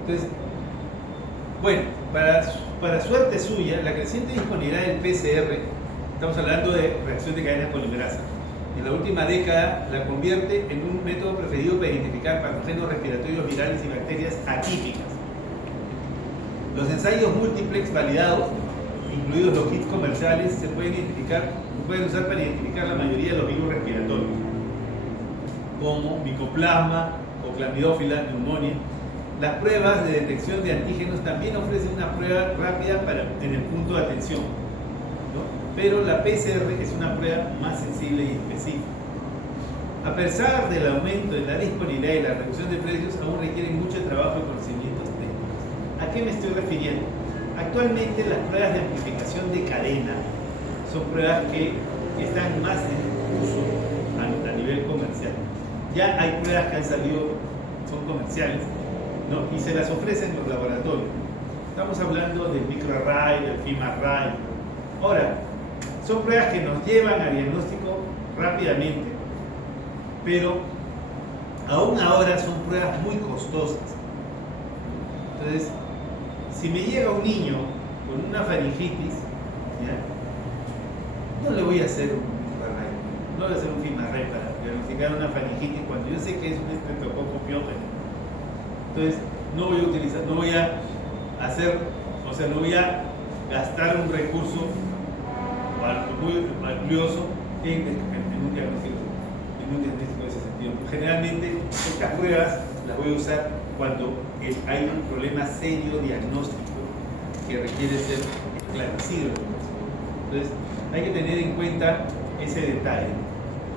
Entonces, bueno, para suerte suya, la creciente disponibilidad del PCR, estamos hablando de reacción de cadena polimerasa, en la última década la convierte en un método preferido para identificar patógenos respiratorios virales y bacterias atípicas. Los ensayos múltiplex validados, incluidos los kits comerciales, se pueden usar para identificar la mayoría de los virus respiratorios, como micoplasma o clamidófila, neumonía. Las pruebas de detección de antígenos también ofrecen una prueba rápida en el punto de atención, ¿no? Pero la PCR es una prueba más sensible y específica. A pesar del aumento de la disponibilidad y la reducción de precios, aún requieren mucho trabajo y conocimientos técnicos. ¿A qué me estoy refiriendo? Actualmente las pruebas de amplificación de cadena son pruebas que están más en uso a nivel comercial. Ya hay pruebas que han salido, son comerciales, ¿no? Y se las ofrecen en los laboratorios. Estamos hablando del microarray, del FIMARray. Ahora, son pruebas que nos llevan a diagnóstico rápidamente, pero aún ahora son pruebas muy costosas. Entonces, si me llega un niño con una faringitis, ¿ya? No le voy a hacer un microarray, no le voy a hacer un FIMARray para diagnosticar una faringitis cuando yo sé que es un estreptococo piógeno. Entonces, no voy a gastar un recurso muy valioso en un diagnóstico de ese sentido. Generalmente, estas pruebas las voy a usar cuando hay un problema serio diagnóstico que requiere ser esclarecido. Entonces, hay que tener en cuenta ese detalle.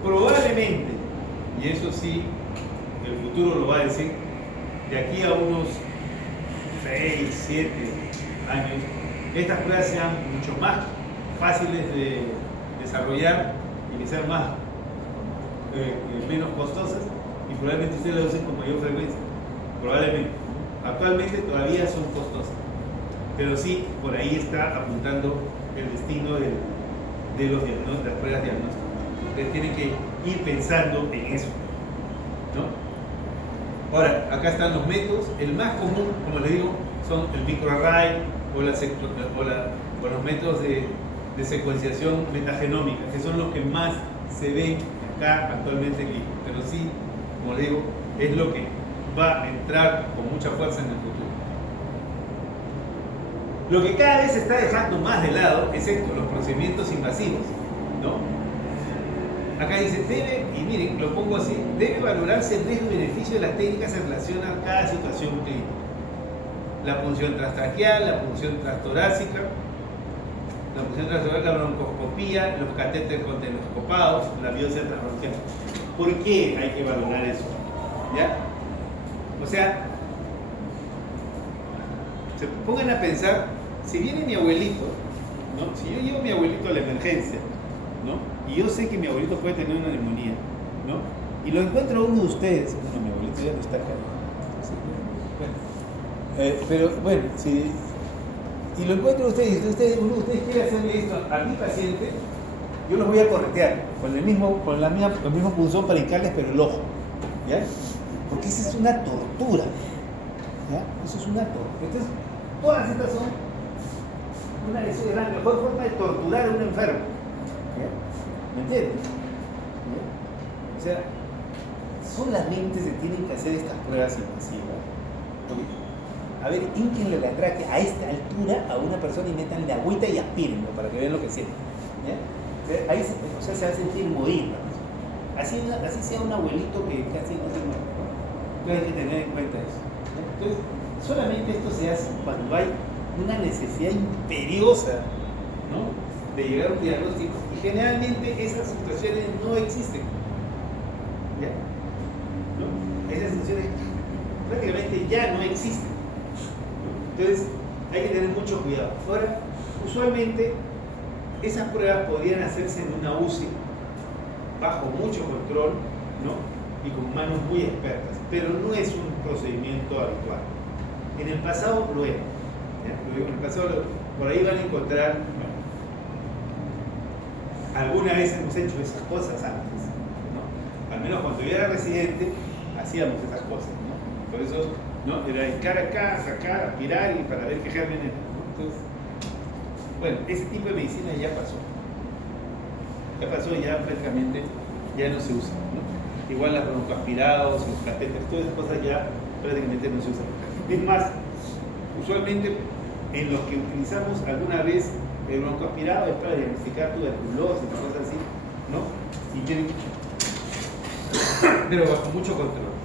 Probablemente, y eso sí, el futuro lo va a decir, de aquí a unos 6, 7 años, estas pruebas sean mucho más fáciles de desarrollar y que sean menos costosas, y probablemente ustedes las usen con mayor frecuencia. Probablemente. Actualmente todavía son costosas, pero sí, por ahí está apuntando el destino de las pruebas diagnósticas. Ustedes tienen que ir pensando en eso, ¿no? Ahora, acá están los métodos. El más común, como les digo, son el microarray o los métodos de secuenciación metagenómica, que son los que más se ven acá actualmente en Lima. Pero sí, como les digo, es lo que va a entrar con mucha fuerza en el futuro. Lo que cada vez se está dejando más de lado es esto, los procedimientos invasivos, ¿no? Acá dice, debe, y miren, lo pongo así, debe valorarse el riesgo y beneficio de las técnicas en relación a cada situación clínica. La punción transtraqueal, la punción transtorácica, la broncoscopía, los catéteres conteloscopados, la biopsia transbronquial. ¿Por qué hay que valorar eso? ¿Ya? O sea, se pongan a pensar, si viene mi abuelito, ¿no? Si yo llevo a mi abuelito a la emergencia, ¿no? Y yo sé que mi abuelito puede tener una neumonía, ¿no? Y lo encuentro a uno de ustedes, bueno, mi abuelito ya no está acá. Pero bueno, si y lo encuentro a ustedes, y uno de ustedes quiere hacerle esto a mi paciente, yo los voy a corretear con el mismo punzón para hincarles, pero el ojo, ¿ya? Porque esa es una tortura, ¿ya? Eso es una tortura. Entonces, todas estas son es la mejor forma de torturar a un enfermo, ¿ya? ¿Me entiendes? ¿Ya? O sea, solamente se tienen que hacer estas pruebas invasivas. A ver, ínquenle la tráquea a esta altura a una persona y métanle agüita y aspírenlo para que vean lo que sienten. ¿Ya? Ahí se va a sentir morir, ¿no? Así sea un abuelito que casi no se muere, ¿no? Entonces hay que tener en cuenta eso, ¿no? Entonces, solamente esto se hace cuando hay una necesidad imperiosa, ¿no? De llegar a un diagnóstico. Y generalmente esas situaciones no existen, ¿ya? ¿No? Esas situaciones prácticamente ya no existen. Entonces, hay que tener mucho cuidado. Ahora, usualmente, esas pruebas podrían hacerse en una UCI, bajo mucho control, ¿no? Y con manos muy expertas, pero no es un procedimiento habitual. En el pasado lo era. ¿Ya? En el pasado, por ahí van a encontrar, bueno, alguna vez hemos hecho esas cosas antes, ¿no? Al menos cuando yo era residente, hacíamos esas cosas, ¿no? Por eso, ¿no? Era hincar acá, sacar, aspirar y para ver qué germen era, ¿no? Entonces, bueno, ese tipo de medicina ya pasó. Ya pasó, ya prácticamente ya no se usa, ¿no? Igual las broncoaspirados, los catéteres, todas esas cosas ya prácticamente no se usan. Es más, usualmente en los que utilizamos alguna vez el broncoaspirado es para diagnosticar tuberculosis y cosas así, ¿no? Pero bajo mucho control.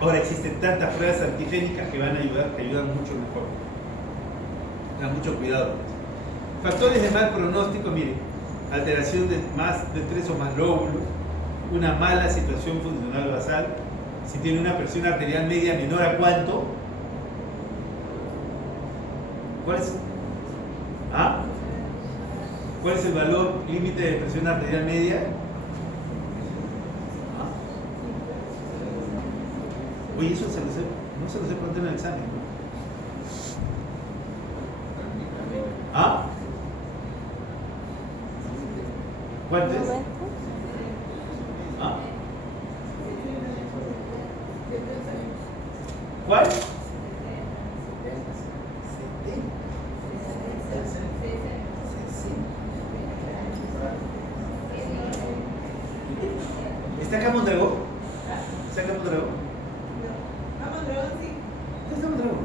Ahora existen tantas pruebas antigénicas que van a ayudar, que ayudan mucho mejor. Dan mucho cuidado. Factores de mal pronóstico, miren, alteración de más de 3 o más lóbulos, una mala situación funcional basal, si tiene una presión arterial media menor a ¿cuánto? ¿Cuál es? ¿Ah? ¿Cuál es el valor límite de presión arterial media? ¿Ah? Oye, eso no se lo sé preguntar en el examen, ¿no? ¿Ah? ¿Cuánto es? ¿Ah? ¿Cuál? 70. ¿Está acá Mondragón? ¿Está acá Mondragón? No, Mondragón sí. ¿Dónde está Mondragón?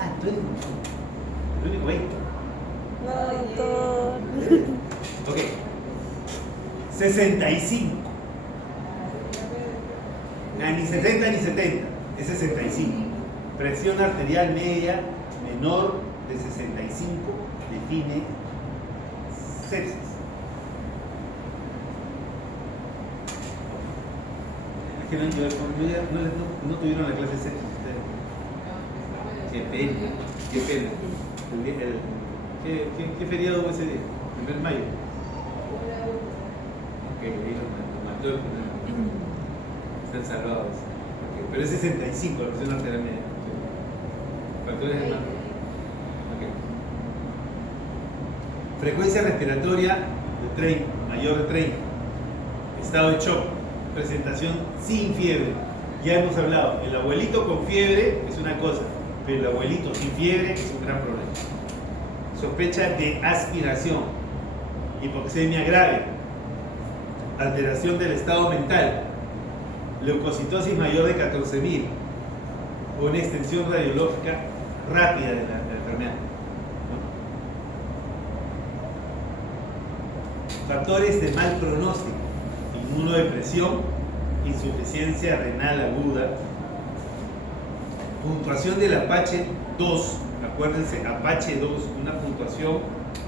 Ah, tú eres el único 20. No, doctor. Ok. 65. Ni 70 ni 70. Es 65. Presión arterial media menor de 65 define sepsis. Es que no tuvieron la clase de sepsis. Qué pena, qué pena. ¿Qué feriado hubo ese día? ¿El 1 de mayo? Ok, ahí lo mató el problema. Están salvados. Okay. Pero es 65 la presión arterial media. Factores de mal. Okay. Frecuencia respiratoria de 30, mayor de 30. Estado de shock. Presentación sin fiebre. Ya hemos hablado, el abuelito con fiebre es una cosa, pero el abuelito sin fiebre es un gran problema. Sospecha de aspiración, hipoxemia grave, alteración del estado mental, leucocitosis mayor de 14.000, o una extensión radiológica rápida de la enfermedad, ¿no? Factores de mal pronóstico: inmunodepresión, insuficiencia renal aguda, puntuación del Apache 2, acuérdense, Apache 2, una puntuación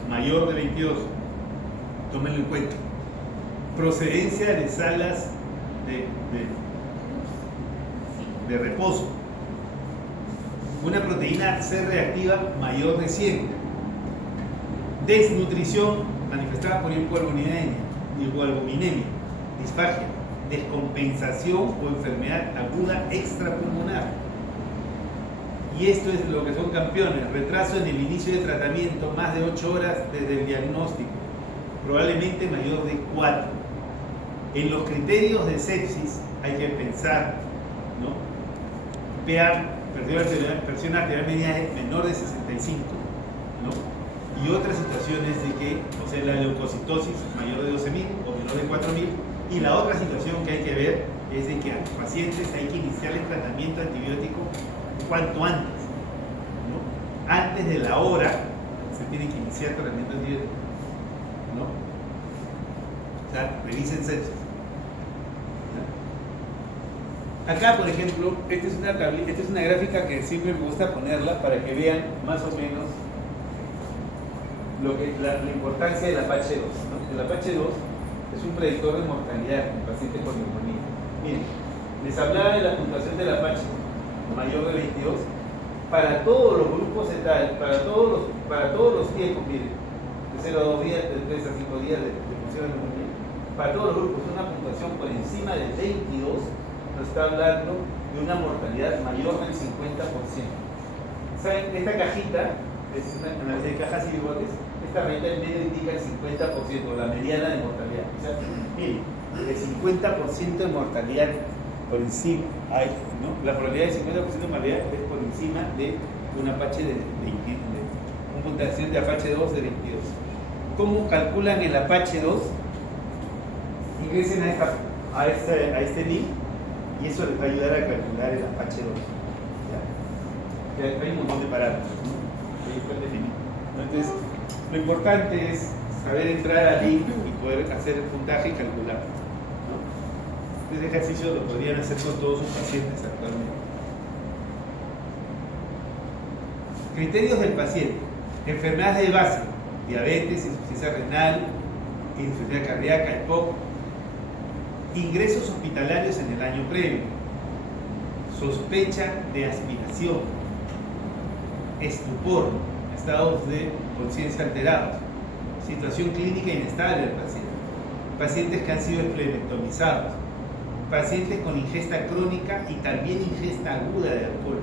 mayor de 22, tómenlo en cuenta. Procedencia de salas de reposo, una proteína C reactiva mayor de 100, desnutrición manifestada por hipoalbuminemia, disfagia, descompensación o enfermedad aguda extrapulmonar. Y esto es lo que son campeones: retraso en el inicio de tratamiento, más de 8 horas desde el diagnóstico, probablemente mayor de 4. En los criterios de sepsis hay que pensar, ¿no? Presión arterial media menor de 65, ¿no? Y otras situaciones de que, o sea, la leucocitosis mayor de 12.000 o menor de 4.000. Y la otra situación que hay que ver es de que a los pacientes hay que iniciar el tratamiento antibiótico cuanto antes, ¿no? Antes de la hora se tiene que iniciar el tratamiento antibiótico, ¿no? O sea, revisen sepsis. Acá, por ejemplo, esta es una gráfica que siempre me gusta ponerla para que vean más o menos la importancia del Apache 2, ¿no? El Apache 2 es un predictor de mortalidad en pacientes con neumonía. Miren, les hablaba de la puntuación del Apache mayor de 22 para todos los grupos etarios, para todos los tiempos, miren, de 0 a 2 días, de 3 a 5 días de función de neumonía, para todos los grupos una puntuación por encima del 22 nos está hablando de una mortalidad mayor del 50%. ¿Saben? Esta cajita es una análisis de cajas y bigotes. Esta rayita en medio indica el 50%, la mediana de mortalidad. O sea, miren, el 50% de mortalidad por encima, ¿no? La probabilidad del 50% de mortalidad es por encima de un Apache de 22, una puntuación de Apache 2 de 22. ¿Cómo calculan el Apache 2? Ingresen a este link y eso les va a ayudar a calcular el Apache 2. ¿Ya? Hay un montón de parámetros, ¿no? Ahí está definido. Entonces, lo importante es saber entrar al link y poder hacer el puntaje y calcular, ¿no? Este ejercicio lo podrían hacer con todos sus pacientes actualmente. Criterios del paciente: enfermedades de base, diabetes, insuficiencia renal, insuficiencia cardíaca, EPOC, ingresos hospitalarios en el año previo, sospecha de aspiración, estupor, estados de conciencia alterados, situación clínica inestable del paciente, pacientes que han sido esplenectomizados, pacientes con ingesta crónica y también ingesta aguda de alcohol,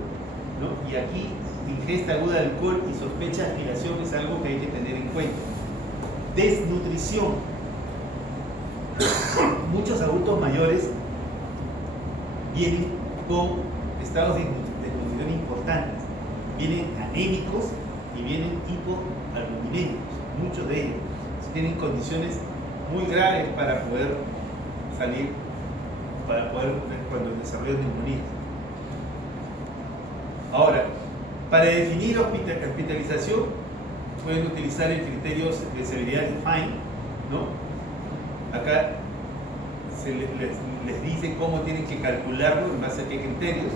¿no? Y aquí ingesta aguda de alcohol y sospecha de aspiración es algo que hay que tener en cuenta. Desnutrición: muchos adultos mayores vienen con estados de desnutrición importantes, vienen anémicos y vienen hipoalbuminémicos, muchos de ellos tienen condiciones muy graves para poder salir, cuando desarrollan neumonía. Ahora, para definir hospitalización pueden utilizar el criterio de severidad de Fine, ¿no? Acá les dice cómo tienen que calcularlo, en base a qué criterios.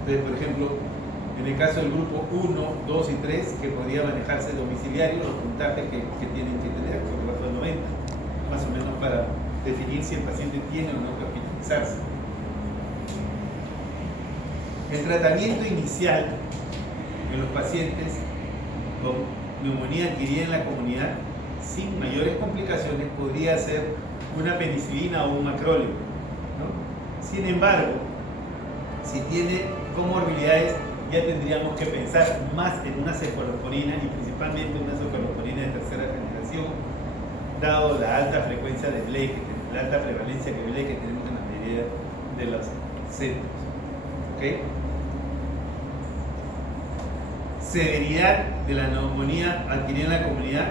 Entonces, por ejemplo, en el caso del grupo 1, 2 y 3, que podría manejarse domiciliario, los puntajes que tienen que tener por debajo de 90, más o menos para definir si el paciente tiene o no que hospitalizarse. El tratamiento inicial en los pacientes con neumonía adquirida en la comunidad sin mayores complicaciones podría ser una penicilina o un macróleo, ¿no? Sin embargo, si tiene comorbilidades, ya tendríamos que pensar más en una cefalosporina y principalmente una cefalosporina de tercera generación, dado la alta frecuencia de BLE, la alta prevalencia de BLE que tenemos en la mayoría de los centros. ¿Okay? Severidad de la neumonía adquirida en la comunidad,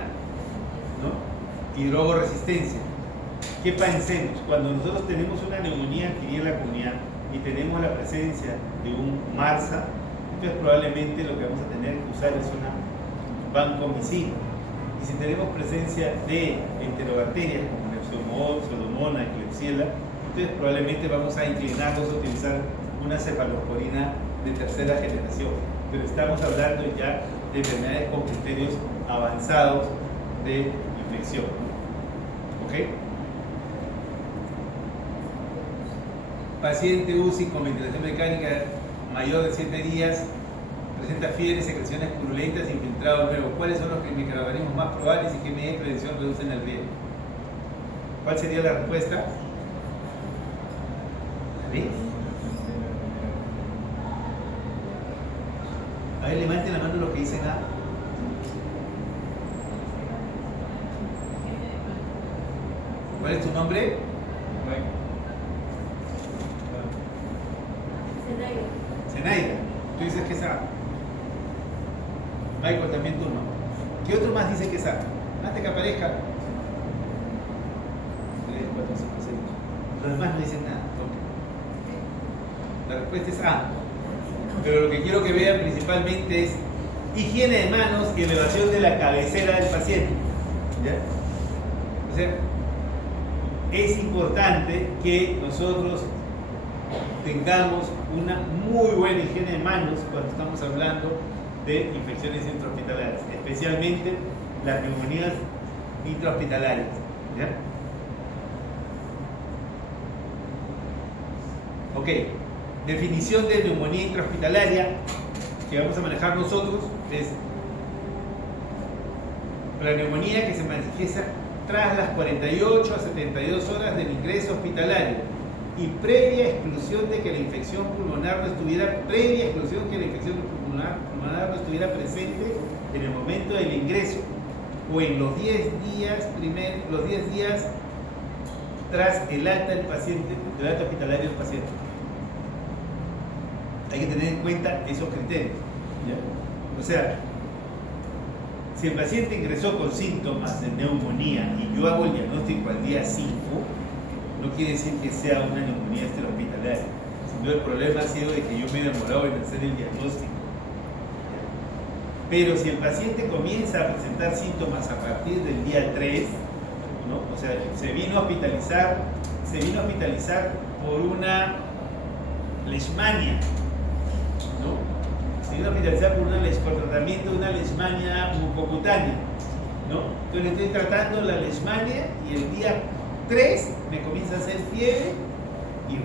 ¿no? Y drogoresistencia. ¿Qué pensemos? Cuando nosotros tenemos una neumonía adquirida en la comunidad, y tenemos la presencia de un MARSA, entonces probablemente lo que vamos a tener que usar es una vancomicina. Y si tenemos presencia de enterobacterias como Pseudomonas, Klebsiella, entonces probablemente vamos a inclinarnos a utilizar una cefalosporina de tercera generación. Pero estamos hablando ya de enfermedades con criterios avanzados de infección. ¿Ok? Paciente UCI con ventilación mecánica mayor de 7 días, presenta fiebre, secreciones purulentas, infiltrado nuevo. ¿Cuáles son los microorganismos más probables y qué medidas de prevención reducen el riesgo? ¿Cuál sería la respuesta? ¿Sí? A ver, levanten la mano los que dicen A. ¿Cuál es tu nombre? Zenaida. Tú dices que es A. Michael, también tú no. ¿Qué otro más dice que es A? Antes que aparezca. 3, 4, 5, 6. Los demás no dicen nada. La respuesta es A. Pero lo que quiero que vean principalmente es higiene de manos y elevación de la cabecera del paciente. ¿Ya? O sea, es importante que nosotros tengamos una muy buena higiene de manos cuando estamos hablando de infecciones intrahospitalarias, especialmente las neumonías intrahospitalarias. ¿Ya? Ok, definición de neumonía intrahospitalaria que vamos a manejar nosotros es la neumonía que se manifiesta tras las 48 a 72 horas del ingreso hospitalario y previa exclusión de que la infección pulmonar no estuviera presente en el momento del ingreso o en los 10 días tras el alta del paciente, del alta hospitalario del paciente. Hay que tener en cuenta esos criterios, ¿ya? O sea, si el paciente ingresó con síntomas de neumonía y yo hago el diagnóstico al día 5, no quiere decir que sea una neumonía extrahospitalaria, sino el problema ha sido de que yo me he demorado en hacer el diagnóstico. Pero si el paciente comienza a presentar síntomas a partir del día 3, ¿no? O sea, se vino a hospitalizar por una leishmania, ¿no? Se vino a hospitalizar por tratamiento de una leishmania mucocutánea, ¿no? Entonces le estoy tratando la leishmania y el día 3 me comienza a hacer fiebre y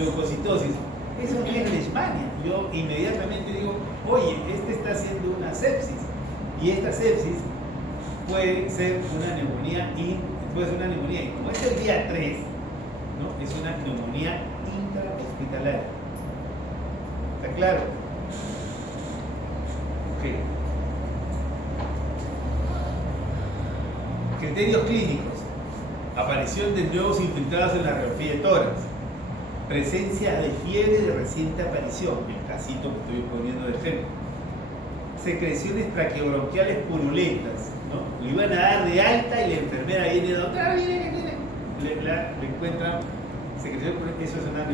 leucocitosis. Eso no es leishmania. Yo inmediatamente digo, oye, este está haciendo una sepsis y esta sepsis puede ser una neumonía y como es el día 3, ¿no? Es una neumonía intrahospitalaria. ¿Está claro? Ok. Criterios clínicos. Aparición de nuevos infiltrados en la radiografía de tórax. Presencia de fiebre de reciente aparición, el casito que estoy poniendo de ejemplo. Secreciones traqueobronquiales purulentas, ¿no? Lo iban a dar de alta y la enfermera viene de otra, viene. Le encuentran secreción purulenta, eso es una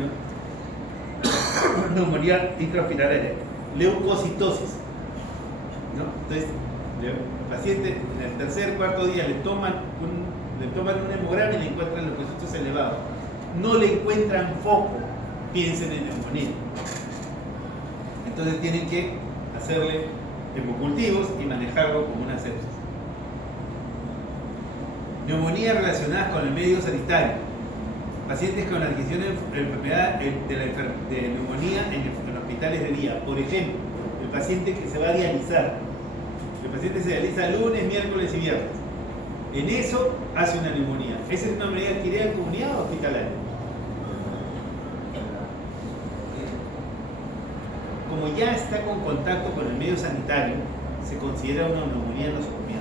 neumonía intrahospitalaria. Leucocitosis, ¿no? Entonces, el paciente en el tercer, cuarto día le toman un hemograma y le encuentran leucocitos elevados. No le encuentran foco, piensen en neumonía. Entonces tienen que hacerle hemocultivos y manejarlo como una sepsis. Neumonía relacionadas con el medio sanitario. Pacientes con adquisición de enfermedad de neumonía en hospitales de día. Por ejemplo, el paciente que se va a dializar. El paciente se dializa lunes, miércoles y viernes. En eso hace una neumonía. ¿Esa es una neumonía adquirida en comunidad o hospitalaria? Como ya está con contacto con el medio sanitario, se considera una neumonía nosocomia.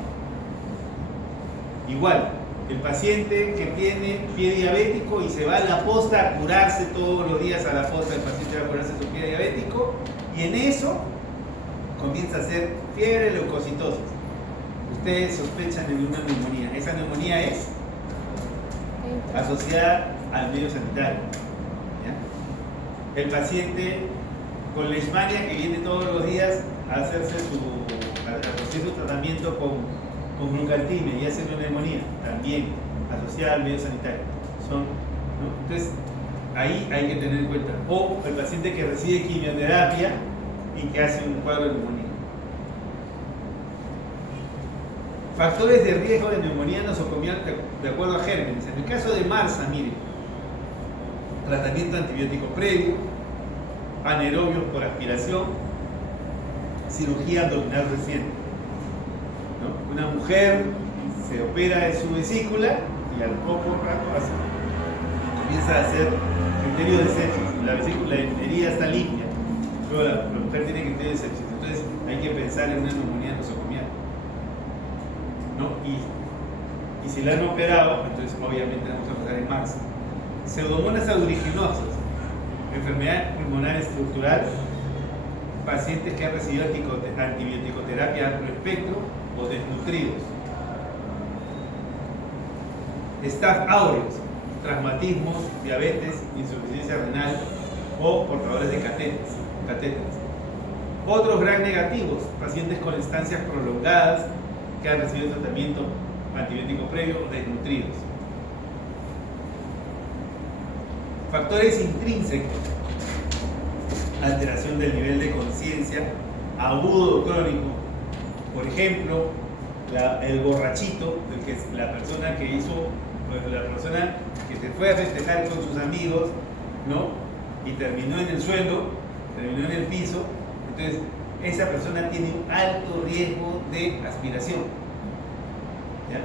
Igual, el paciente que tiene pie diabético y se va a la posta a curarse todos los días a la posta, el paciente va a curarse su pie diabético y en eso comienza a hacer fiebre, leucocitosis. Ustedes sospechan de una neumonía. Esa neumonía es asociada al medio sanitario. ¿Ya? El paciente con leishmania que viene todos los días a hacerse su tratamiento con glucantina y hace una neumonía, también asociada al medio sanitario. ¿No? Entonces, ahí hay que tener en cuenta. O el paciente que recibe quimioterapia y que hace un cuadro de neumonía. Factores de riesgo de neumonía nosocomial de acuerdo a gérmenes. En el caso de MARSA, miren, tratamiento antibiótico previo, anaerobios por aspiración, cirugía abdominal reciente. ¿No? Una mujer se opera de su vesícula y al poco rato comienza a hacer criterio de sepsis. La vesícula, la herida está limpia, pero la mujer tiene criterio de sepsis. Entonces hay que pensar en una neumonía nosocomial. ¿No? Y si la han operado, entonces obviamente vamos a pensar en MARSA. Pseudomonas aeruginosos, enfermedad pulmonar estructural, pacientes que han recibido antibioticoterapia a amplio espectro o desnutridos. Staph aureus, traumatismos, diabetes, insuficiencia renal o portadores de catéteres. Otros gran negativos, pacientes con estancias prolongadas que han recibido tratamiento antibiótico previo o desnutridos. Factores intrínsecos, alteración del nivel de conciencia, agudo o crónico. Por ejemplo, el borrachito, la persona que se fue a festejar con sus amigos, ¿no? Y terminó en el suelo, terminó en el piso. Entonces, esa persona tiene un alto riesgo de aspiración. ¿Ya?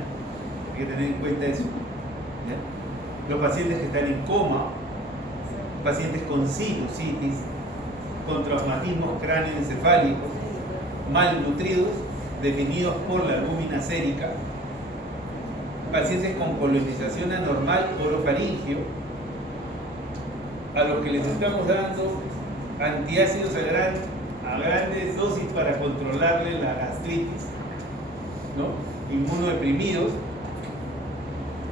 Hay que tener en cuenta eso. ¿Ya? Los pacientes que están en coma, pacientes con sinusitis, con traumatismos cráneoencefálicos, malnutridos, definidos por la albúmina sérica, pacientes con colonización anormal orofaringio, a los que les estamos dando antiácidos a grandes dosis para controlarle la gastritis, ¿no? Inmunodeprimidos,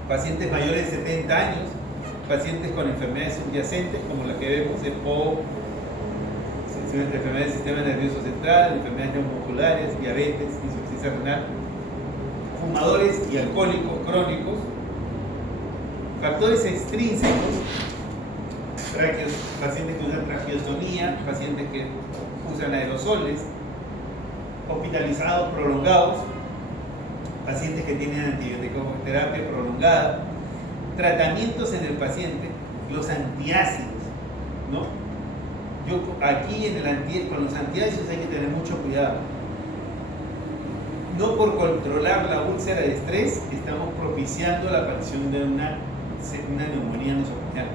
pacientes mayores de 70 años, pacientes con enfermedades subyacentes como las que vemos, EPOC, enfermedades del sistema nervioso central, enfermedades neuromusculares, diabetes, insuficiencia renal, fumadores y alcohólicos crónicos, factores extrínsecos, pacientes que usan traqueostomía, pacientes que usan aerosoles, hospitalizados prolongados, pacientes que tienen antibioticoterapia prolongada, tratamientos en el paciente, los antiácidos, ¿no? Aquí con los antiácidos hay que tener mucho cuidado. No por controlar la úlcera de estrés estamos propiciando la aparición de una neumonía nosocomial.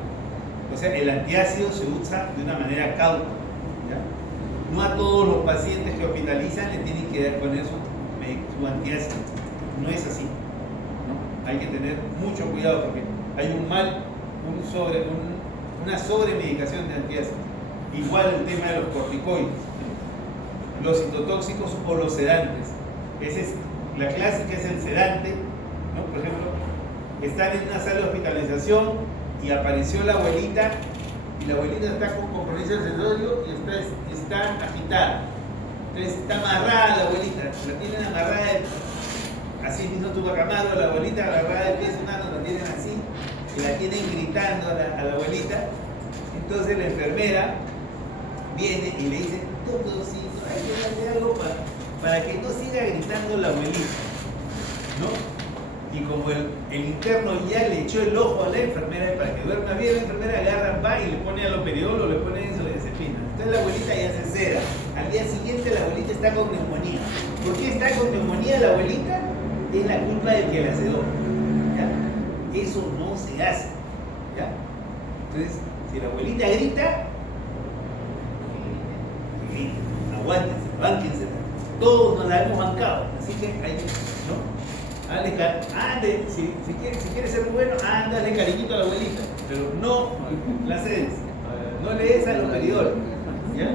O sea, el antiácido se usa de una manera cauta. ¿Ya? No a todos los pacientes que hospitalizan le tienen que poner su antiácido. No es así, ¿no? Hay que tener mucho cuidado porque hay una sobremedicación de antiácidos. Igual el tema de los corticoides, los citotóxicos o los sedantes. La clásica es el sedante, ¿no? Por ejemplo, están en una sala de hospitalización y apareció la abuelita y la abuelita está con compromiso sensorio y está agitada. Entonces está amarrada la abuelita, la tienen amarrada, así mismo Tupac-Amaru, la abuelita agarrada de pies humanos, la tienen así, y la tienen gritando a la abuelita. Entonces la enfermera viene y le dice, doctorcito, hay que darle algo para que no siga gritando la abuelita, ¿no? Y como el interno ya le echó el ojo a la enfermera para que duerma bien, la enfermera agarra, va y le pone aloperidol o le pone benzodiazepina. Entonces la abuelita ya se cera. Al día siguiente la abuelita está con neumonía. ¿Por qué está con neumonía la abuelita? Es la culpa del que la sedó. ¿Ya? Eso no se hace. ¿Ya? Entonces, si la abuelita grita, aguántense, bánquense. Todos nos la hemos bancado. Así que hay, ¿no? Ande, si quieres ser bueno, ándale cariñito a la abuelita, pero no la cedes, no le des al aloperidol, ¿ya?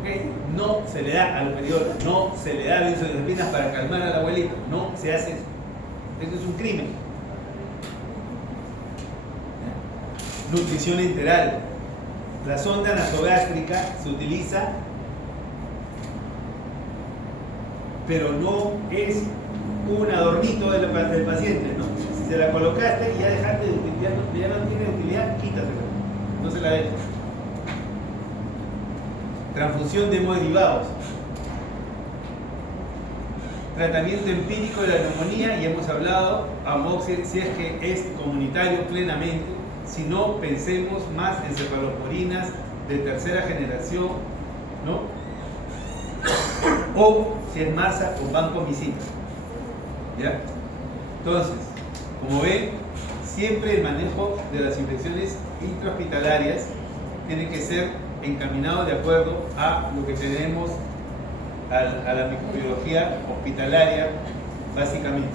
Okay. No se le da aloperidol, no se le da benzodiazepinas para calmar a la abuelita, no se hace eso. Eso es un crimen. Nutrición enteral. La sonda nasogástrica se utiliza, pero no es un adornito del paciente, ¿no? Si se la colocaste y ya dejaste de utilizar, ya no tiene utilidad, quítatela, no se la dejes. Transfusión de hemoderivados. Tratamiento empírico de la neumonía, y hemos hablado, amoxil, si es que es comunitario plenamente, si no, pensemos más en cefalosporinas de tercera generación, ¿no? O si es masa o vancomicina, ¿ya? Entonces, como ven, siempre el manejo de las infecciones intrahospitalarias tiene que ser encaminado de acuerdo a lo que tenemos, a la microbiología hospitalaria, básicamente.